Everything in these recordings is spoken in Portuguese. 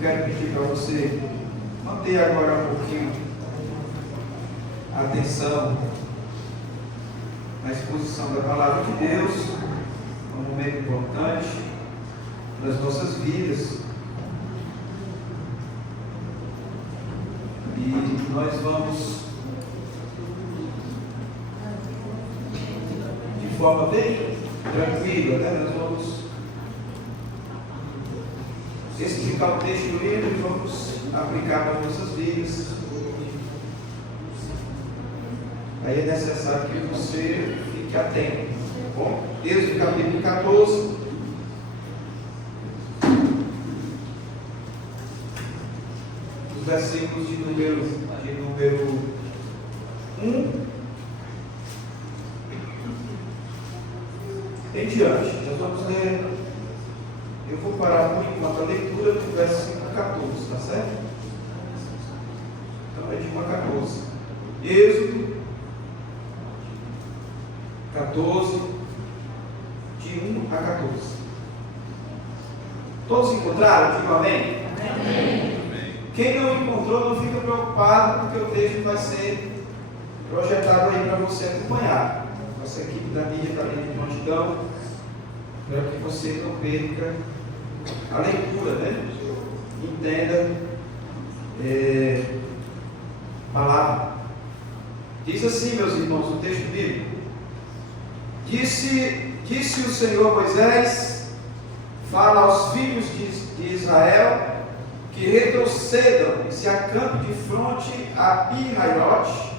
quero pedir para você manter agora um pouquinho a atenção na exposição da Palavra de Deus, um momento importante das nossas vidas. E nós vamos, de forma bem tranquila, nós vamos explicar o texto do livro e vamos aplicar para as nossas vidas. Aí é necessário que você fique atento, tá bom? Êxodo capítulo 14. Os versículos de número 1 em diante. Nós vamos ler. Eu vou parar por enquanto a leitura do versículo 14, tá certo? Então é de 1 a 14. Êxodo 14, de 1 a 14. Todos encontraram? Digam amém? Amém. Quem não encontrou, não fica preocupado, porque o texto vai ser projetado aí para você acompanhar. Nossa equipe da mídia está ali de prontidão, para que você não perca a leitura, né? Entenda palavra. Diz assim, meus irmãos, o texto bíblico. Disse o Senhor a Moisés: fala aos filhos de Israel que retrocedam e se acampem de fronte a Pi-Hahirote,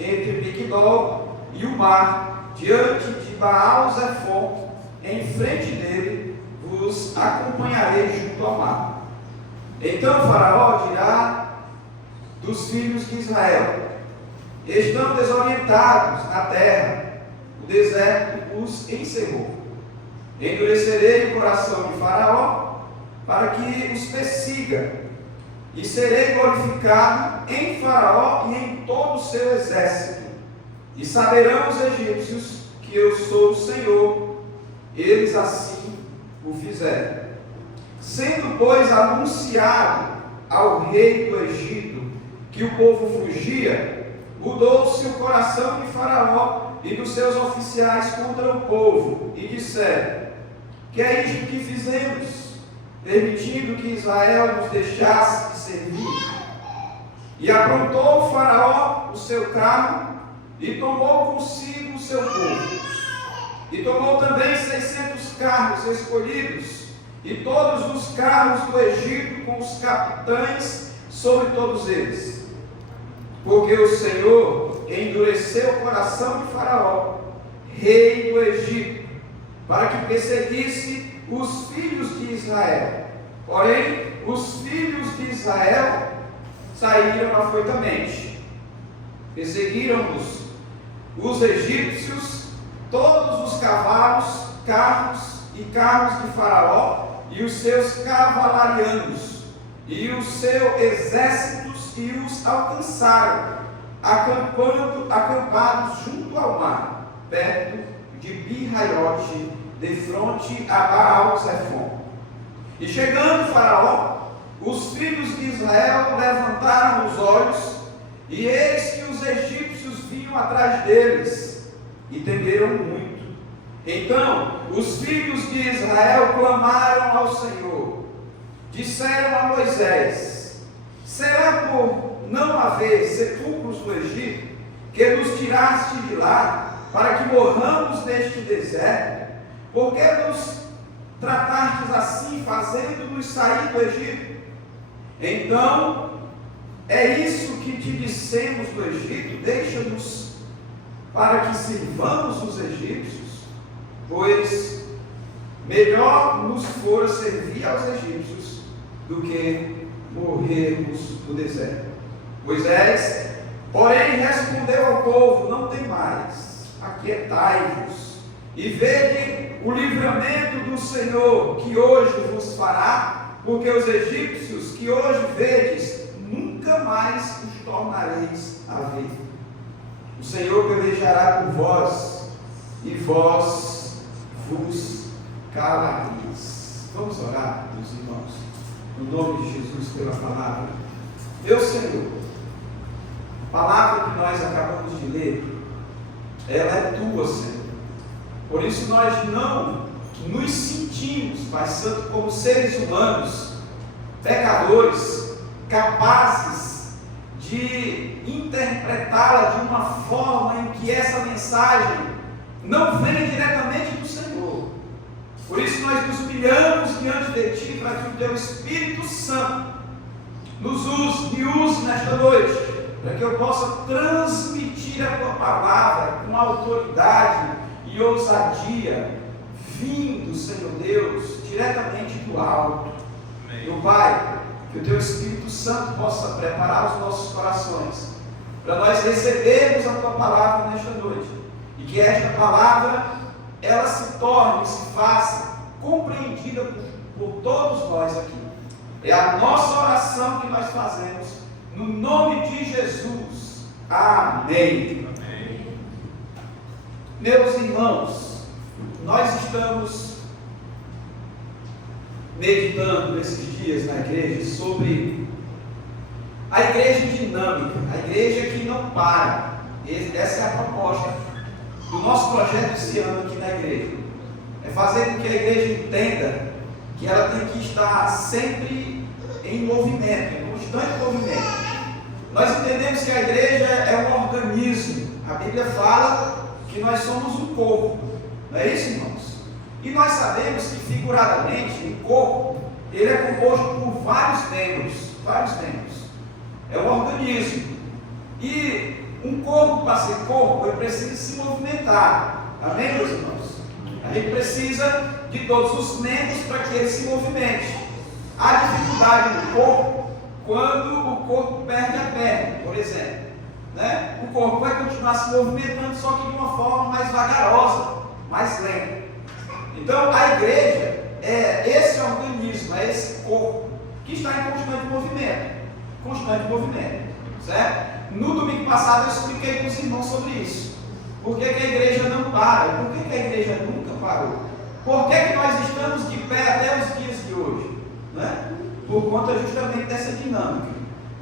entre Migdol e o mar, diante de Baal-Zephon, em frente dele vos acompanharei junto ao mar. Então Faraó dirá dos filhos de Israel: estão desorientados na terra, o deserto os encerrou. Endurecerei o coração de Faraó para que os persiga, e serei glorificado em Faraó e em todo o seu exército, e saberão os egípcios que eu sou o Senhor. Eles assim o fizeram. Sendo, pois, anunciado ao rei do Egito que o povo fugia, mudou-se o coração de Faraó e dos seus oficiais contra o povo, e disseram: que é isto que fizemos, permitindo que Israel nos deixasse de servir? E aprontou o Faraó o seu carro, e tomou consigo o seu povo, e tomou também 600 carros escolhidos, e todos os carros do Egito, com os capitães sobre todos eles. Porque o Senhor endureceu o coração de Faraó, rei do Egito, para que perseguisse os filhos de Israel. Porém, os filhos de Israel saíram afoitamente. Perseguiram-nos os egípcios, todos os cavalos, carros e carros de Faraó, e os seus cavalarianos, e os seus exércitos, e os alcançaram, acampados junto ao mar, perto de Pi-Hahirote, de fronte a Baal-Zephon. E chegando Faraó, os filhos de Israel levantaram os olhos, e eis que os egípcios vinham atrás deles, e temeram muito. Então os filhos de Israel clamaram ao Senhor. Disseram a Moisés: será por não haver sepulcros no Egito, que nos tiraste de lá, para que morramos neste deserto? Por que nos tratastes assim, fazendo-nos sair do Egito? Então, é isso que te dissemos do Egito: deixa-nos para que sirvamos os egípcios, pois melhor nos fora servir aos egípcios do que morrermos no deserto. Moisés, porém, respondeu ao povo: não temais, aquietai-vos, e vede o livramento do Senhor que hoje vos fará, porque os egípcios que hoje vedes, nunca mais os tornareis a ver. O Senhor pelejará por vós, e vós vos calareis. Vamos orar, meus irmãos. no nome de Jesus, pela palavra. Meu Senhor, a palavra que nós acabamos de ler, ela é tua, Senhor. Por isso nós não nos sentimos, Pai Santo, como seres humanos, pecadores, capazes de interpretá-la de uma forma em que essa mensagem não vem diretamente do Senhor. Por isso nós nos humilhamos diante de Ti, para que o Teu Espírito Santo nos use, me use nesta noite, para que eu possa transmitir a Tua palavra com autoridade e ousadia, vindo, Senhor Deus, diretamente do alto. Meu Pai, que o Teu Espírito Santo possa preparar os nossos corações, para nós recebermos a Tua palavra nesta noite, e que esta palavra, ela se torne, se faça compreendida por todos nós aqui. É a nossa oração que nós fazemos, no nome de Jesus. Amém. Amém. Meus irmãos, nós estamos meditando nesses dias na igreja sobre a igreja dinâmica, a igreja que não para. Essa é a proposta do nosso projeto esse ano aqui na igreja. É fazer com que a igreja entenda que ela tem que estar sempre em movimento, em constante movimento. Nós entendemos que a igreja é um organismo. A Bíblia fala que nós somos um corpo. Não é isso, irmãos? E nós sabemos que, figuradamente, o corpo, ele é composto por vários membros. É um organismo. E um corpo, para ser corpo, ele precisa se movimentar. Amém, meus irmãos? A gente precisa de todos os membros para que ele se movimente. Há dificuldade no corpo quando o corpo perde a perna, por exemplo. Né? O corpo vai continuar se movimentando, só que de uma forma mais vagarosa, mais lenta. Então, a igreja é esse organismo, é esse corpo que está em constante movimento, certo? No domingo passado eu expliquei para os irmãos sobre isso. Por que a igreja não para? Por que a igreja nunca parou? Por que nós estamos de pé até os dias de hoje? Né? Por conta justamente dessa dinâmica.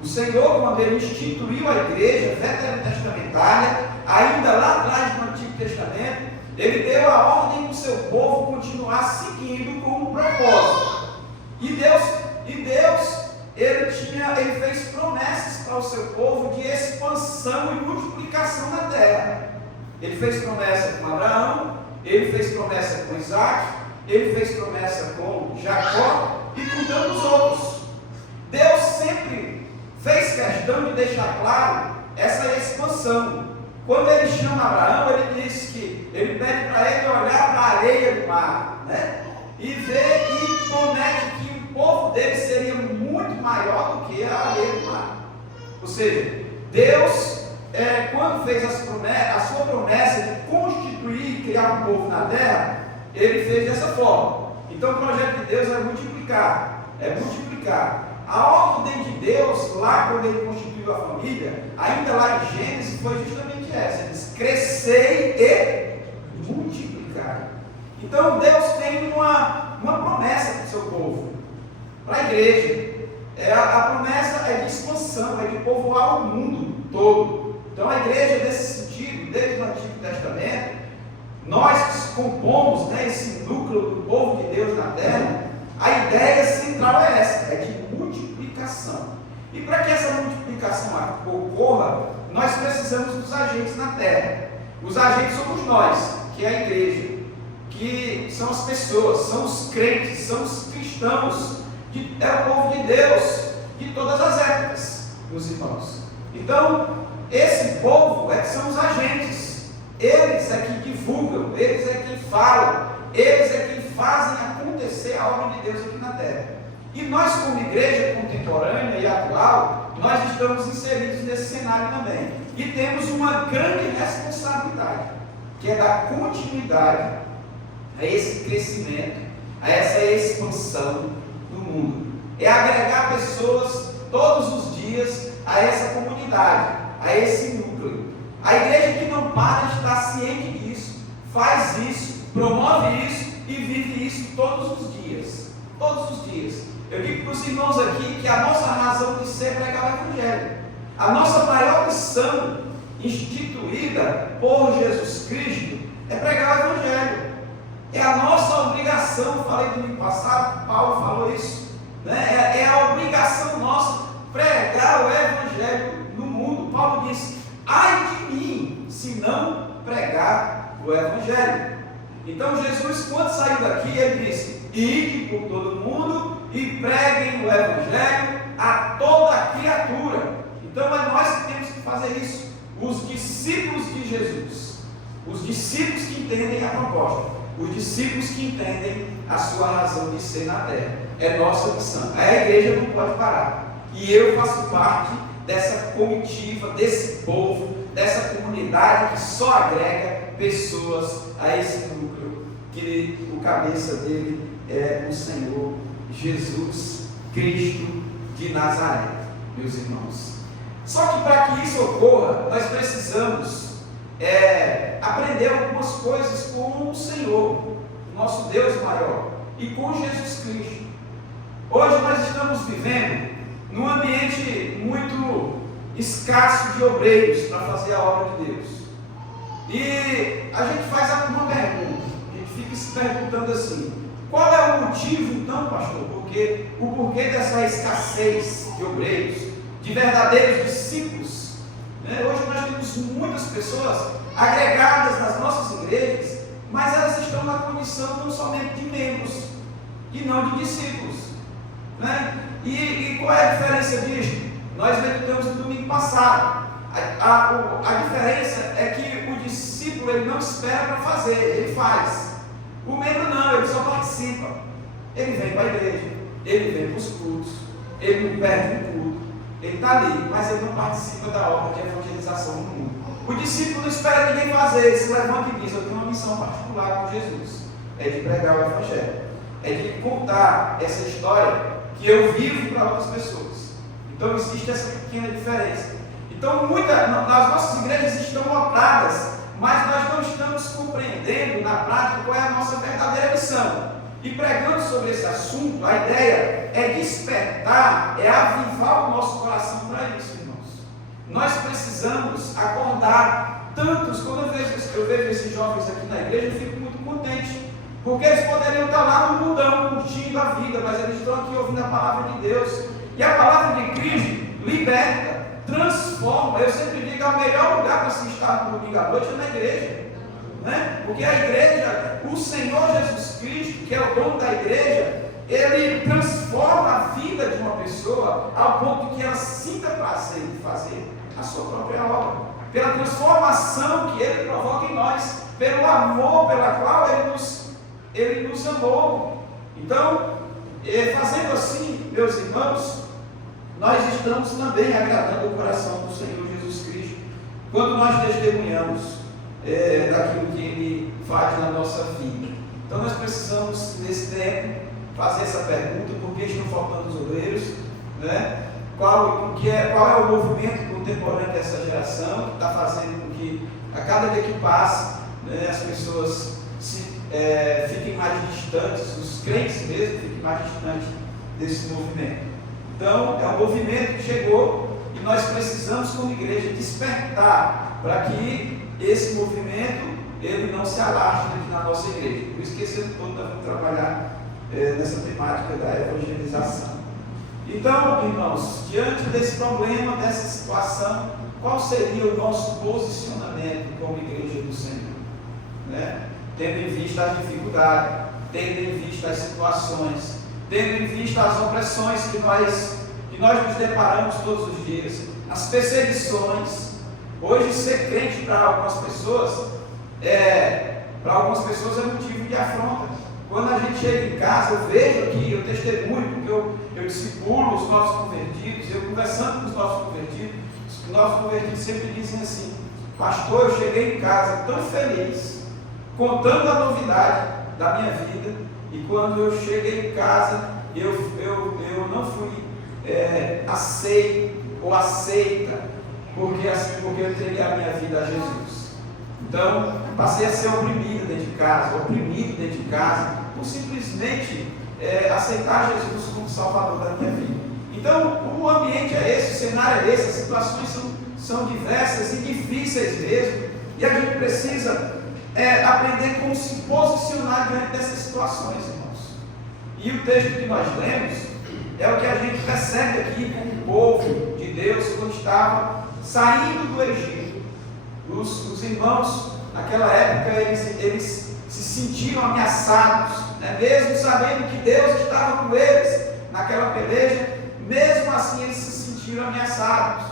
O Senhor, quando Ele instituiu a igreja veterotestamentária, ainda lá atrás no Antigo Testamento, Ele deu a ordem para o seu povo continuar seguindo com um propósito. E Deus ele fez promessas para o seu povo de expansão e multiplicação na terra. Ele fez promessa com Abraão, ele fez promessa com Isaac, ele fez promessa com Jacó e com tantos outros. Deus sempre fez questão de deixar claro essa expansão. Quando ele chama Abraão, ele diz que ele pede para ele olhar para a areia do mar, né? E ver e promete que o povo dele seria muito maior do que a areia do mar. Ou seja, Deus, quando fez a sua promessa de constituir e criar um povo na terra, ele fez dessa forma. Então o projeto de Deus é multiplicar. A ordem de Deus, lá quando ele constituiu a família, ainda lá em Gênesis, foi justamente essa: ele diz, crescei e multiplicar. Então Deus tem uma promessa para o seu povo, para a igreja. A promessa é de expansão, é de povoar o mundo todo. Então a igreja, nesse sentido, desde o Antigo Testamento, nós que compomos, né, esse núcleo do povo de Deus na terra, a ideia central é essa, é de multiplicação. E para que essa multiplicação ocorra, nós precisamos dos agentes na terra. Os agentes somos nós, que é a igreja, que são as pessoas, são os crentes, são os cristãos, é o povo de Deus de todas as épocas, meus irmãos. Então, esse povo é que são os agentes. Eles é que divulgam, eles é que falam, eles é que fazem acontecer a obra de Deus aqui na terra. E nós, como igreja contemporânea e atual, nós estamos inseridos nesse cenário também. E temos uma grande responsabilidade, que é dar continuidade a esse crescimento, a essa expansão do mundo. É agregar pessoas todos os dias a essa comunidade, a esse núcleo. A igreja que não para está ciente disso, faz isso, promove isso e vive isso todos os dias. todos os dias. Eu digo para os irmãos aqui que a nossa razão de ser é pregar o Evangelho. A nossa maior missão, instituída por Jesus Cristo, é pregar o Evangelho. É a nossa obrigação. Falei no domingo passado, Paulo falou isso, né? É a obrigação nossa pregar o Evangelho no mundo. Paulo disse: ai de mim, se não pregar o Evangelho. Então Jesus, quando saiu daqui, ele disse: ide por todo mundo e preguem o Evangelho a toda criatura. Então é nós que temos que fazer isso. Os discípulos de Jesus, os discípulos que entendem a proposta, os discípulos que entendem a sua razão de ser na terra. É nossa missão. A igreja não pode parar. E eu faço parte dessa comitiva, desse povo, dessa comunidade que só agrega pessoas a esse núcleo, que o cabeça dele é o Senhor Jesus Cristo de Nazaré, meus irmãos. Só que para que isso ocorra, nós precisamos aprender algumas coisas com o Senhor, nosso Deus maior, e com Jesus Cristo. Hoje nós estamos vivendo num ambiente muito escasso de obreiros para fazer a obra de Deus. E a gente faz uma pergunta, a gente fica se perguntando assim: qual é o motivo então, pastor? O porquê dessa escassez de obreiros, de verdadeiros discípulos, né? Hoje nós temos muitas pessoas agregadas nas nossas igrejas, mas elas estão na condição não somente de membros e não de discípulos, né? E qual é a diferença disso? Nós meditamos no domingo passado. A diferença é que o discípulo ele não espera para fazer, ele faz. O membro não, ele só participa. Ele vem para a igreja, ele vem para os cultos, ele não perde um culto, ele está ali, mas ele não participa da obra de evangelização no mundo. O discípulo não espera ninguém fazer, ele se levanta e diz: eu tenho uma missão particular com Jesus, é de pregar o Evangelho, é de contar essa história que eu vivo para outras pessoas. Então existe essa pequena diferença. Então as nossas igrejas estão lotadas, mas nós não estamos compreendendo na prática qual é a nossa verdadeira missão. E pregando sobre esse assunto, a ideia é despertar, é avivar o nosso coração para isso, irmãos. Nós precisamos acordar. Tantos, quando eu vejo esses jovens aqui na igreja, eu fico muito contente, porque eles poderiam estar lá no mundão, curtindo a vida, mas eles estão aqui ouvindo a palavra de Deus. E a palavra de Cristo liberta, transforma. Eu sempre digo que é o melhor lugar para se estar no domingo à noite é na igreja, né? Porque a igreja, o Senhor Jesus Cristo, que é o dono da igreja, ele transforma a vida de uma pessoa ao ponto que ela sinta prazer de fazer a sua própria obra, pela transformação que ele provoca em nós, pelo amor pela qual ele nos amou. Então, fazendo assim, meus irmãos, nós estamos também agradando o coração do Senhor Jesus Cristo, quando nós testemunhamos daquilo que Ele faz na nossa vida. Então nós precisamos, nesse tempo, fazer essa pergunta: por que estão faltando os obreiros? Né? Qual é o movimento contemporâneo dessa geração que está fazendo com que, a cada dia que passa, né, as pessoas fiquem mais distantes, os crentes mesmo fiquem mais distantes desse movimento? Então, é um movimento que chegou e nós precisamos, como igreja, despertar para que esse movimento ele não se alastre aqui na nossa igreja. Por isso que esse ano todo nós vamos trabalhar nessa temática da evangelização. Então, irmãos, diante desse problema, dessa situação, qual seria o nosso posicionamento como igreja do Senhor? Né? Tendo em vista as dificuldades, tendo em vista as situações, tendo em vista as opressões que nós nos deparamos todos os dias, as perseguições. Hoje ser crente para algumas pessoas é motivo de afronta. Quando a gente chega em casa, eu vejo aqui, eu testemunho, porque eu discipulo os nossos convertidos, eu conversando com os nossos convertidos sempre dizem assim: pastor, eu cheguei em casa tão feliz, contando a novidade da minha vida, e quando eu cheguei em casa, eu não fui aceito ou aceita, porque eu entreguei a minha vida a Jesus. Então, passei a ser oprimido dentro de casa, por simplesmente aceitar Jesus como Salvador da minha vida. Então, o ambiente é esse, o cenário é esse, as situações são diversas e difíceis mesmo, e a gente precisa aprender como se posicionar diante dessas situações, irmãos. E o texto que nós lemos é o que a gente percebe aqui com o povo de Deus quando estava saindo do Egito. Os irmãos, naquela época, eles se sentiram ameaçados, né? Mesmo sabendo que Deus estava com eles naquela peleja, mesmo assim eles se sentiram ameaçados.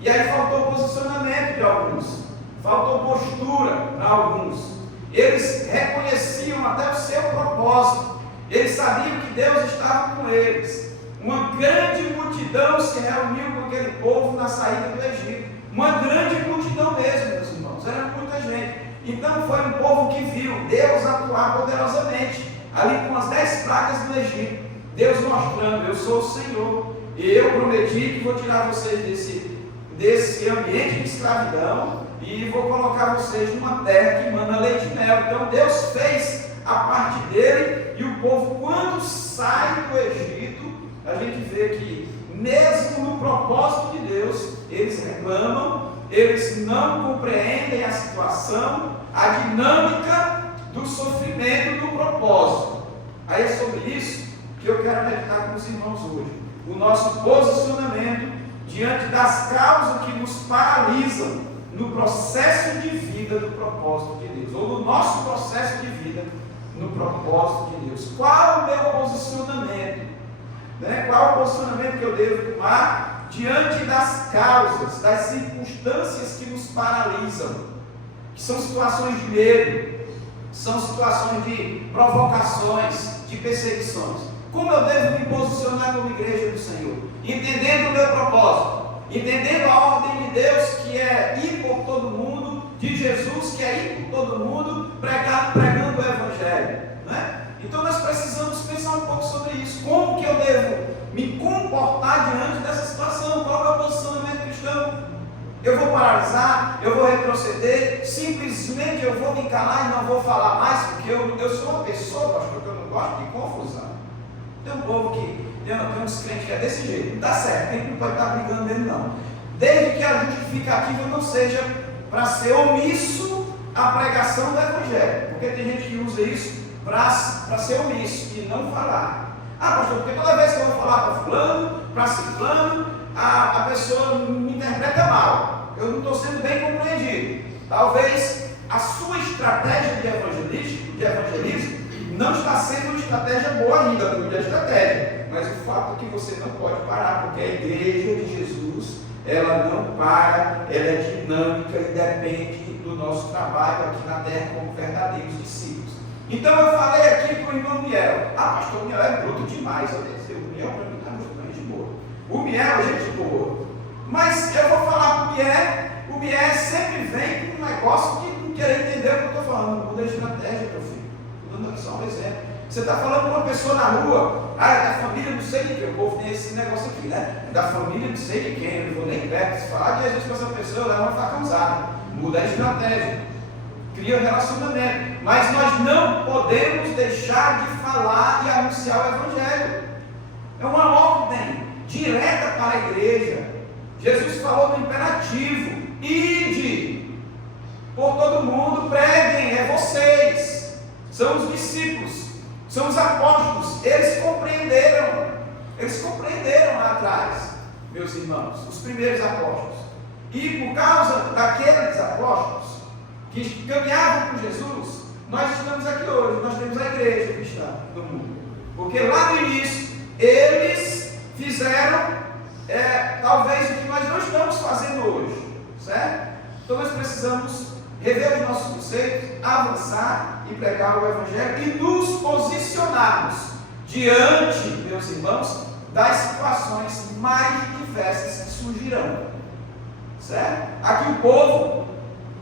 E aí faltou posicionamento de alguns, faltou postura para alguns. Eles reconheciam até o seu propósito, eles sabiam que Deus estava com eles. Uma grande multidão se reuniu com aquele povo na saída do Egito. Uma grande multidão mesmo, meus irmãos, era muita gente. Então foi um povo que viu Deus atuar poderosamente, ali com as 10 pragas do Egito. Deus mostrando: eu sou o Senhor, e eu prometi que vou tirar vocês desse ambiente de escravidão e vou colocar vocês numa terra que manda leite e mel. Então Deus fez a parte dele, e o povo, quando sai do Egito, a gente vê que mesmo no propósito de Deus, eles reclamam, eles não compreendem a situação, a dinâmica do sofrimento do propósito. Aí é sobre isso que eu quero meditar com os irmãos hoje. O nosso posicionamento diante das causas que nos paralisam no processo de vida do propósito de Deus, ou no nosso processo de vida no propósito de Deus. Qual o meu posicionamento? Qual o posicionamento que eu devo tomar diante das causas, das circunstâncias que nos paralisam, que são situações de medo, são situações de provocações, de perseguições? Como eu devo me posicionar como igreja do Senhor? Entendendo o meu propósito, entendendo a ordem de Deus, que é ir por todo mundo, de Jesus, que é ir por todo mundo, pregando o Evangelho, né? Então nós precisamos pensar um pouco sobre isso. Como que eu devo me comportar diante dessa situação? Qual é o meu posicionamento cristão? Eu vou paralisar? Eu vou retroceder? Simplesmente eu vou me calar e não vou falar mais? Porque eu sou uma pessoa, pastor, que eu não gosto de confusão. Tem um povo tem uns crentes que é desse jeito. Não dá certo, tem que não pode estar brigando mesmo não. Desde que a justificativa não seja para ser omisso à pregação do Evangelho. Porque tem gente que usa isso para ser omisso e não falar. Pastor, porque toda vez que eu vou falar para fulano, para ciclano, a pessoa me interpreta mal. Eu não estou sendo bem compreendido. Talvez a sua estratégia de evangelismo não está sendo uma estratégia boa ainda, muita estratégia. Mas o fato é que você não pode parar, porque a igreja de Jesus, ela não para, ela é dinâmica e depende do nosso trabalho aqui na terra como verdadeiros discípulos. Então eu falei aqui para o irmão Miel: pastor, o Miel é bruto demais. Eu disse: o Miel para mim está muito gente boa. O Miel é gente boa. Mas eu vou falar para o Miel sempre vem com um negócio de não querer entender o que eu estou falando. Não muda a estratégia, meu filho. Estou dando aqui só um exemplo. Você está falando com uma pessoa na rua, da família não sei de quem. O povo tem esse negócio aqui, né? Da família não sei de quem. Eu não vou nem perto. Se falar de Jesus com essa pessoa, ela vai ficar cansada. Muda a estratégia. Cria um relacionamento. Mas nós não podemos deixar de falar e anunciar o Evangelho. É uma ordem direta para a igreja. Jesus falou no imperativo: ide por todo mundo, preguem, é vocês. São os discípulos, são os apóstolos. Eles compreenderam lá atrás, meus irmãos, os primeiros apóstolos. E por causa daqueles apóstolos que caminhavam com Jesus, nós estamos aqui hoje, nós temos a igreja cristã do mundo. Porque lá no início, eles fizeram talvez o que nós não estamos fazendo hoje, certo? Então nós precisamos rever os nossos conceitos, avançar e pregar o Evangelho e nos posicionarmos diante, meus irmãos, das situações mais diversas que surgirão, certo? Aqui o povo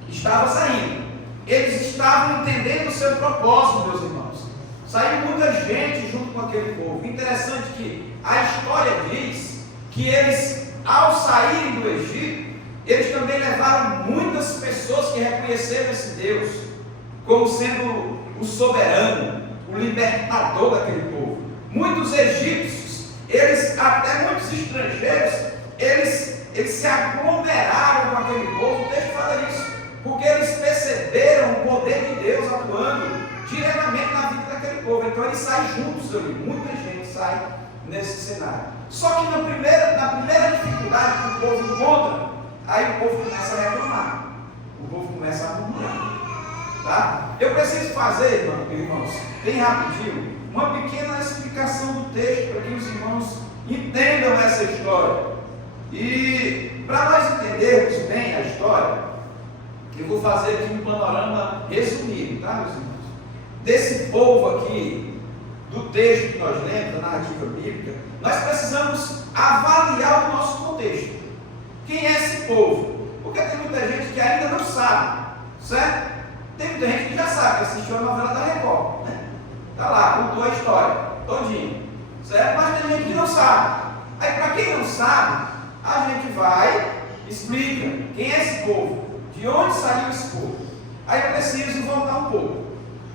estava saindo, eles estavam entendendo o seu propósito, meus irmãos. Saiu muita gente junto com aquele povo. Interessante que a história diz que eles, ao saírem do Egito, eles também levaram muitas pessoas que reconheceram esse Deus como sendo o soberano, o libertador daquele povo. Muitos egípcios, até muitos estrangeiros, eles se aglomeraram com aquele povo. O texto fala isso, porque eles perceberam o poder de Deus atuando diretamente na vida daquele povo. Então eles saem juntos ali, muita gente sai nesse cenário. Só que na primeira dificuldade que o povo encontra, aí o povo começa a reclamar, o povo começa a murmurar. Tá? Eu preciso fazer, irmãos, bem rapidinho, uma pequena explicação do texto para que os irmãos entendam essa história. E para nós entendermos bem a história, eu vou fazer aqui um panorama resumido, tá, meus irmãos? Desse povo aqui, do texto que nós lemos, da narrativa bíblica, nós precisamos avaliar o nosso contexto. Quem é esse povo? Porque tem muita gente que ainda não sabe, certo? Tem muita gente que já sabe, que assistiu a novela da Record, né? Está lá, contou a história, todinho, certo? Mas tem gente que não sabe. Aí, para quem não sabe, a gente vai, explica quem é esse povo, de onde saiu esse povo. Aí eu preciso voltar um pouco.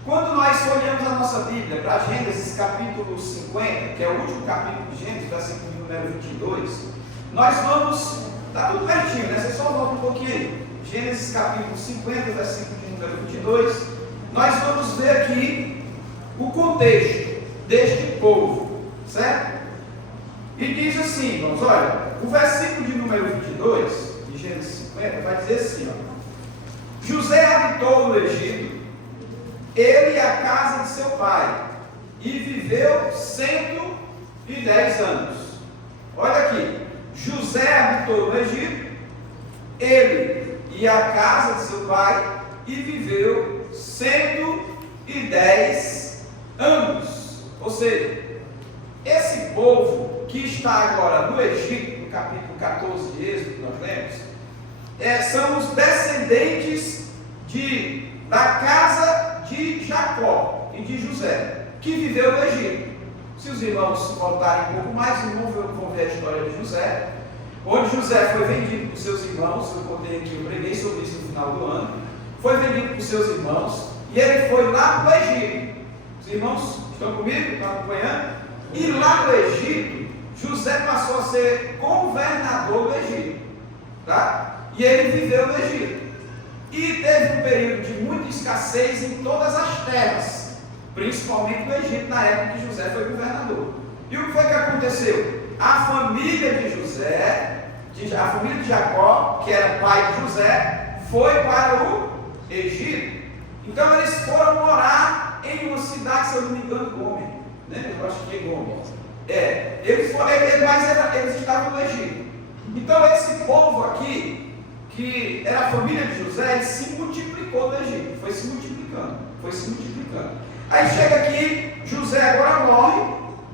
Quando nós olhamos a nossa Bíblia para Gênesis capítulo 50, que é o último capítulo de Gênesis, versículo número 22, nós vamos, está tudo pertinho, né? Você só volta um pouquinho aí. Gênesis capítulo 50, versículo de número 22, nós vamos ver aqui o contexto deste povo, certo? E diz assim, irmãos, olha, o versículo de número 22, de Gênesis 50, vai dizer assim, ó: José habitou no Egito, ele e a casa de seu pai, e viveu 110 anos. Olha aqui, José habitou no Egito, ele e a casa de seu pai, e viveu 110 anos. Ou seja, esse povo que está agora no Egito, no capítulo 14 de Êxodo, que nós lemos, são os descendentes da casa de Jacó e de José, que viveu no Egito. Se os irmãos voltarem um pouco mais, os irmãos vão ver a história de José, onde José foi vendido por seus irmãos. Eu contei aqui, eu preguei sobre isso no final do ano. Foi vendido por seus irmãos e ele foi lá para o Egito. Os irmãos estão comigo? Estão acompanhando? E lá no Egito, José passou a ser governador do Egito, tá? E ele viveu no Egito. E teve um período de muita escassez em todas as terras, principalmente no Egito, na época que José foi governador. E o que foi que aconteceu? A família de José, a família de Jacó, que era pai de José, foi para o Egito. Então eles foram morar em uma cidade, se eu não me engano, Gomer, né? Eu acho que é Gomer. Eles estavam no Egito. Então esse povo aqui, que era a família de José, ele se multiplicou no Egito, foi se multiplicando. Aí chega aqui, José agora morre,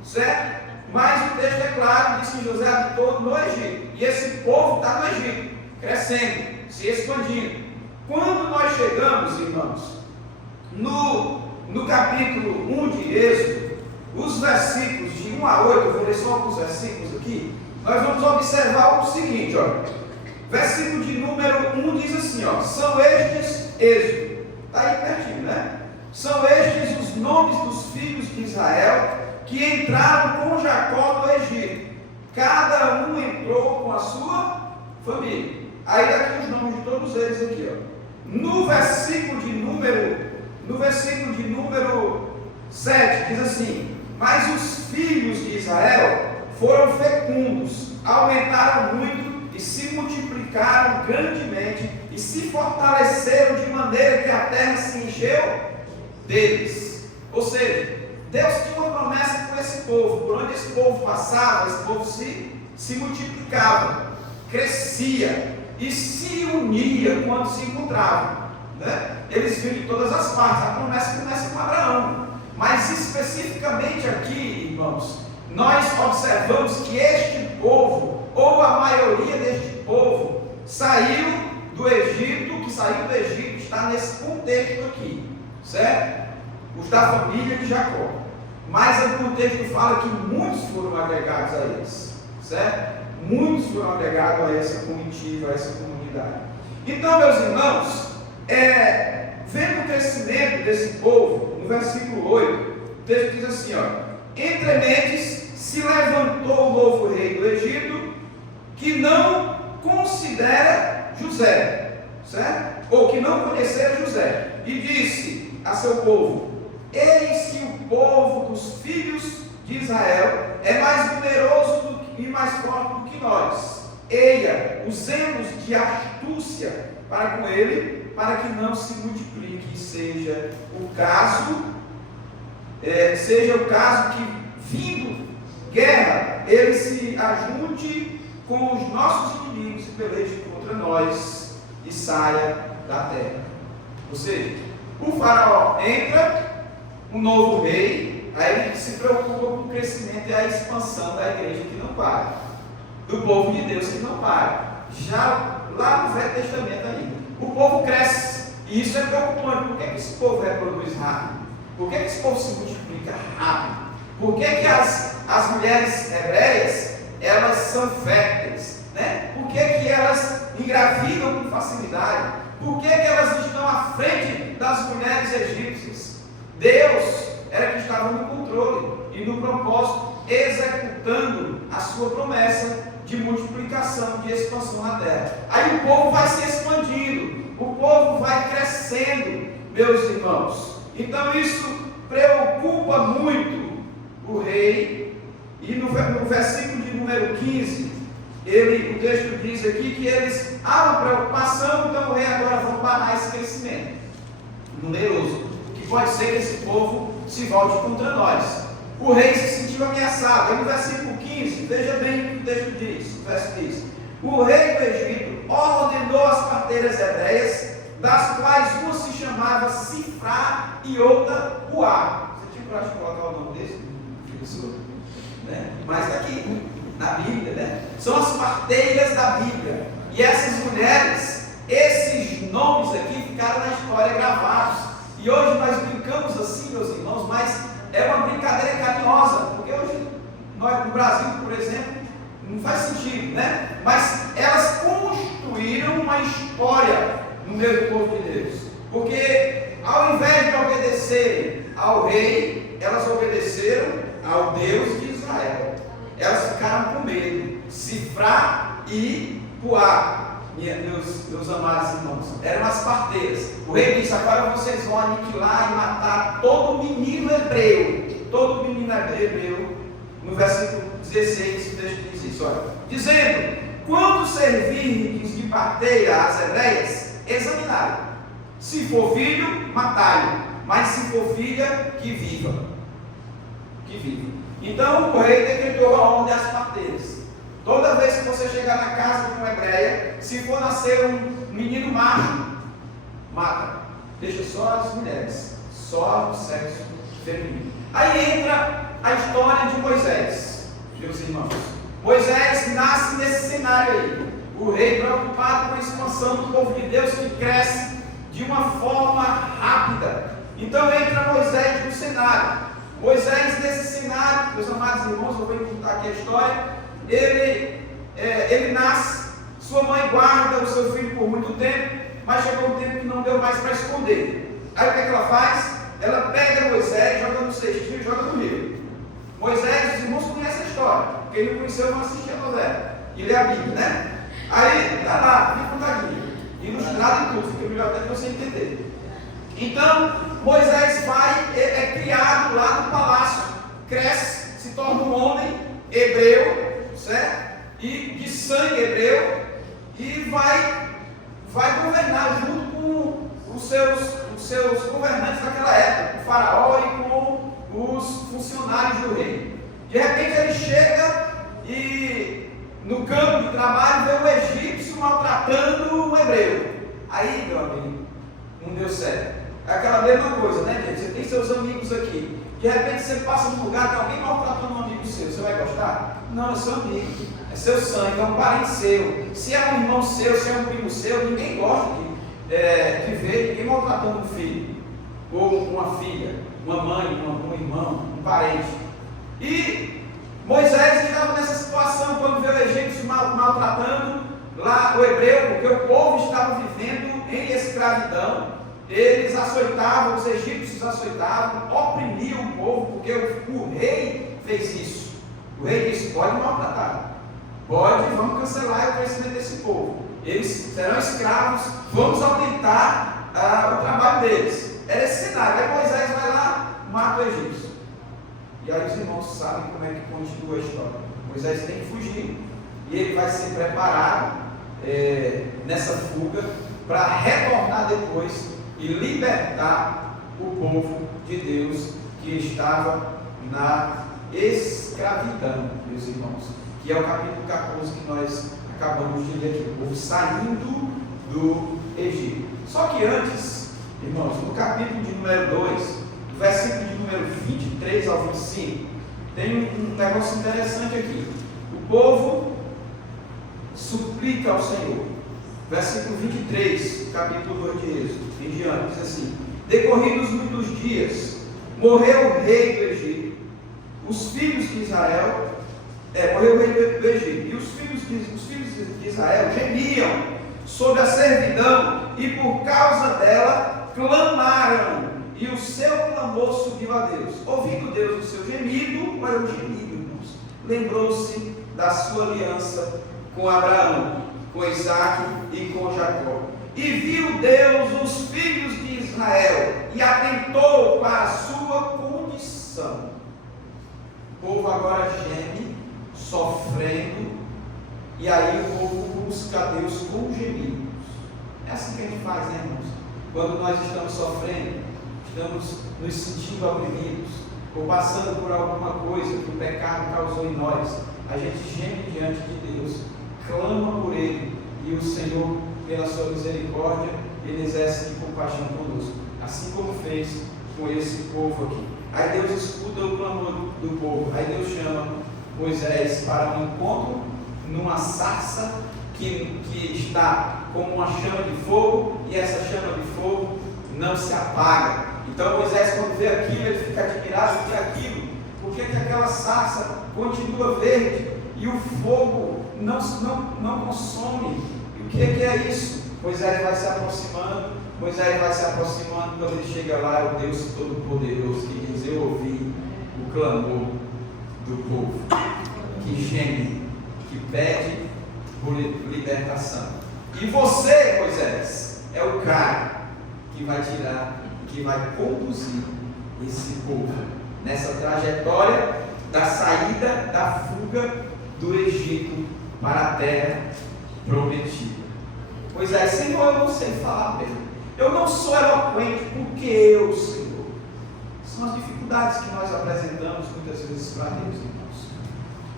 certo? Mas o texto é claro, diz que José habitou no Egito, e esse povo está no Egito, crescendo, se expandindo. Quando nós chegamos, irmãos, no capítulo 1 de Êxodo, os versículos de 1 a 8, eu vou ler só alguns versículos aqui, nós vamos observar o seguinte, ó. Versículo de número 1 diz assim, ó: são estes, Êxodo, está aí pertinho, né? São estes os nomes dos filhos de Israel que entraram com Jacó no Egito. Cada um entrou com a sua família. Aí daqui os nomes de todos eles aqui, ó. No versículo de número 7 diz assim: mas os filhos de Israel foram fecundos, aumentaram muito e se multiplicaram grandemente e se fortaleceram de maneira que a terra se encheu deles. Ou seja, Deus tinha uma promessa com esse povo. Por onde esse povo passava, esse povo se multiplicava, crescia e se unia quando se encontravam, né? Eles vinham de todas as partes. A promessa começa com Abraão, mas especificamente aqui, irmãos, nós observamos que este povo, ou a maioria deste povo, saiu do Egito. Que saiu do Egito está nesse contexto aqui, certo? Os da família de Jacó. Mas o texto fala que muitos foram agregados a eles, certo? Muitos foram agregados a essa comitiva, a essa comunidade. Então, meus irmãos, vendo o crescimento desse povo, no versículo 8, o texto diz assim, ó: Entrementes se levantou o novo rei do Egito, que não considera José, certo? Ou que não conhecera José, e disse a seu povo: eis que o povo dos filhos de Israel é mais numeroso e mais forte do que nós. Eia, usemos de astúcia para com ele, para que não se multiplique, e seja o caso que, vindo guerra, ele se ajunte com os nossos inimigos e peleje contra nós e saia da terra. Ou seja, o faraó entra, um novo rei, aí ele se preocupa com o crescimento e a expansão da igreja que não para, do povo de Deus que não para. Já lá no Velho Testamento ainda, o povo cresce, e isso é preocupante. Por que esse povo reproduz rápido? Por que esse povo se multiplica rápido? Por que as mulheres hebreias, elas são férteis, né? Por que elas engravidam com facilidade? Por que elas estão à frente das mulheres egípcias? Deus era que estava no controle e no propósito, executando a sua promessa de multiplicação, de expansão na terra. Aí o povo vai se expandindo, o povo vai crescendo, meus irmãos. Então isso preocupa muito o rei. E no versículo de número 15, o texto diz aqui que eles há uma preocupação, então o rei agora vai parar esse crescimento numeroso, que pode ser que esse povo se volte contra nós. O rei se sentiu ameaçado. Aí no versículo 15, veja bem o que o texto diz, o verso diz: o rei do Egito ordenou as parteiras hebreias, das quais uma se chamava Sifrá e outra Puá. Você tinha coragem de colocar o nome desse? Né? Mas está aqui, na Bíblia, né? São as parteiras da Bíblia. E essas mulheres, esses nomes aqui ficaram na história gravados. E hoje nós brincamos assim, meus irmãos, mas é uma brincadeira carinhosa, porque hoje nós no Brasil, por exemplo, não faz sentido, né? Mas elas construíram uma história no meio do povo de Deus, porque ao invés de obedecerem ao rei, elas obedeceram ao Deus de Israel. Elas ficaram com medo. Sifrá e Puá, meus amados irmãos, eram as parteiras. O rei disse: agora vocês vão aniquilar e matar todo menino hebreu. Todo menino hebreu. No versículo 16, o texto diz isso, olha, dizendo: quando servirem de parteira às hebreias, examinai. Se for filho, matai-o. Mas se for filha, que viva. Que viva. Então o rei decretou a ordem às parteiras. Toda vez que você chegar na casa de uma hebreia, se for nascer um menino macho, mata. Deixa só as mulheres, só o sexo feminino. Aí entra a história de Moisés, meus irmãos. Moisés nasce nesse cenário aí. O rei preocupado com a expansão do povo de Deus que cresce de uma forma rápida. Então entra Moisés no cenário. Moisés nesse cenário, meus amados irmãos, eu vou contar aqui a história. Ele nasce, sua mãe guarda o seu filho por muito tempo, mas chegou um tempo que não deu mais para esconder. Aí o que ela faz? Ela pega Moisés, joga no cestinho e joga no rio. Moisés, os irmãos conhecem a história. Quem não conheceu, não assistir a novela e lê a Bíblia, né? Aí está lá, bem contadinho, ilustrado em tudo, fica melhor até que você entender. Então, Moisés é criado lá no palácio, cresce, se torna um homem hebreu, certo? E de sangue hebreu, e vai governar junto com os seus governantes daquela época, o faraó e com os funcionários do rei. De repente ele chega e no campo de trabalho vê um egípcio maltratando um hebreu. Aí, meu amigo, não deu certo. É aquela mesma coisa, né, gente? Você tem seus amigos aqui. De repente você passa num lugar, tem alguém maltratando um amigo seu. Você vai gostar? Não, é seu amigo. É seu sangue, é um parente seu. Se é um irmão seu, se é um primo seu, ninguém gosta de ver ninguém maltratando um filho. Ou uma filha, uma mãe, um irmão, um parente. E Moisés estava nessa situação quando vê o egípcio maltratando lá o hebreu, porque o povo estava vivendo em escravidão. Eles açoitavam, os egípcios açoitavam, oprimiam o povo, porque o rei fez isso. O rei disse: pode maltratar, vamos cancelar o crescimento desse povo. Eles serão escravos, vamos aumentar o trabalho deles. Era esse cenário. Aí Moisés vai lá, mata o egípcio. E aí os irmãos sabem como é que continua a história. Moisés tem que fugir, e ele vai ser preparado nessa fuga para retornar depois e libertar o povo de Deus que estava na escravidão, meus irmãos, que é o capítulo 14 que nós acabamos de ler aqui, o povo saindo do Egito. Só que antes, irmãos, no capítulo de número 2, do versículo de número 23 ao 25, tem um negócio interessante aqui. O povo suplica ao Senhor. Versículo 23, capítulo 2 de Êxodo, em diante, diz assim: decorridos muitos dias, morreu o rei do Egito, os filhos de Israel, morreu o rei do Egito, e os filhos de Israel gemiam sob a servidão, e por causa dela clamaram, e o seu clamor subiu a Deus. Ouvindo Deus o seu gemido, olha o gemido, irmãos, lembrou-se da sua aliança com Abraão, com Isaac e com Jacó. E viu Deus os filhos de Israel, e atentou para a sua condição. O povo agora geme, sofrendo, e aí o povo busca a Deus com gemidos. É assim que a gente faz, né, irmãos? Quando nós estamos sofrendo, estamos nos sentindo oprimidos, ou passando por alguma coisa que o pecado causou em nós, a gente geme diante de Deus, clama por Ele, e o Senhor, pela sua misericórdia, Ele exerce de compaixão conosco, assim como fez com esse povo aqui. Aí Deus escuta o clamor do povo, aí Deus chama Moisés para um encontro numa sarça que está como uma chama de fogo, e essa chama de fogo não se apaga. Então Moisés, quando vê aquilo, ele fica admirado por aquilo, porque que aquela sarça continua verde e o fogo não consome. E o que é isso? Moisés vai se aproximando, quando ele chega lá, é o Deus Todo-Poderoso que diz: eu ouvi o clamor do povo, que geme, que pede por libertação. E você, Moisés, é o cara que vai tirar, que vai conduzir esse povo nessa trajetória da saída, da fuga do Egito para a terra prometida. Moisés: Senhor, eu não sei falar bem, eu não sou eloquente, porque eu, Senhor. São as dificuldades que nós apresentamos muitas vezes para Deus, irmãos.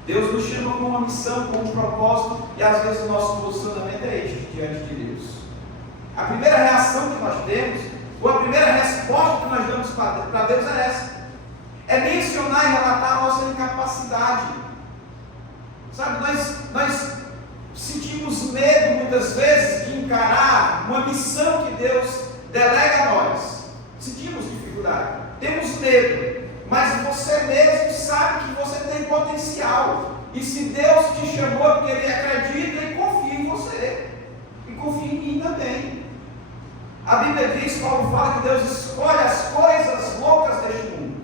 Deus nos chama com uma missão, com um propósito, e às vezes o nosso posicionamento é este diante de Deus. A primeira reação que nós temos, ou a primeira resposta que nós damos para Deus é essa: é mencionar e relatar a nossa incapacidade. Sabe, nós sentimos medo muitas vezes de encarar uma missão que Deus delega a nós. Sentimos dificuldade, temos medo, mas você mesmo sabe que você tem potencial. E se Deus te chamou, é porque Ele acredita e confia em você, e confia em mim também. A Bíblia diz, Paulo fala que Deus escolhe as coisas loucas deste mundo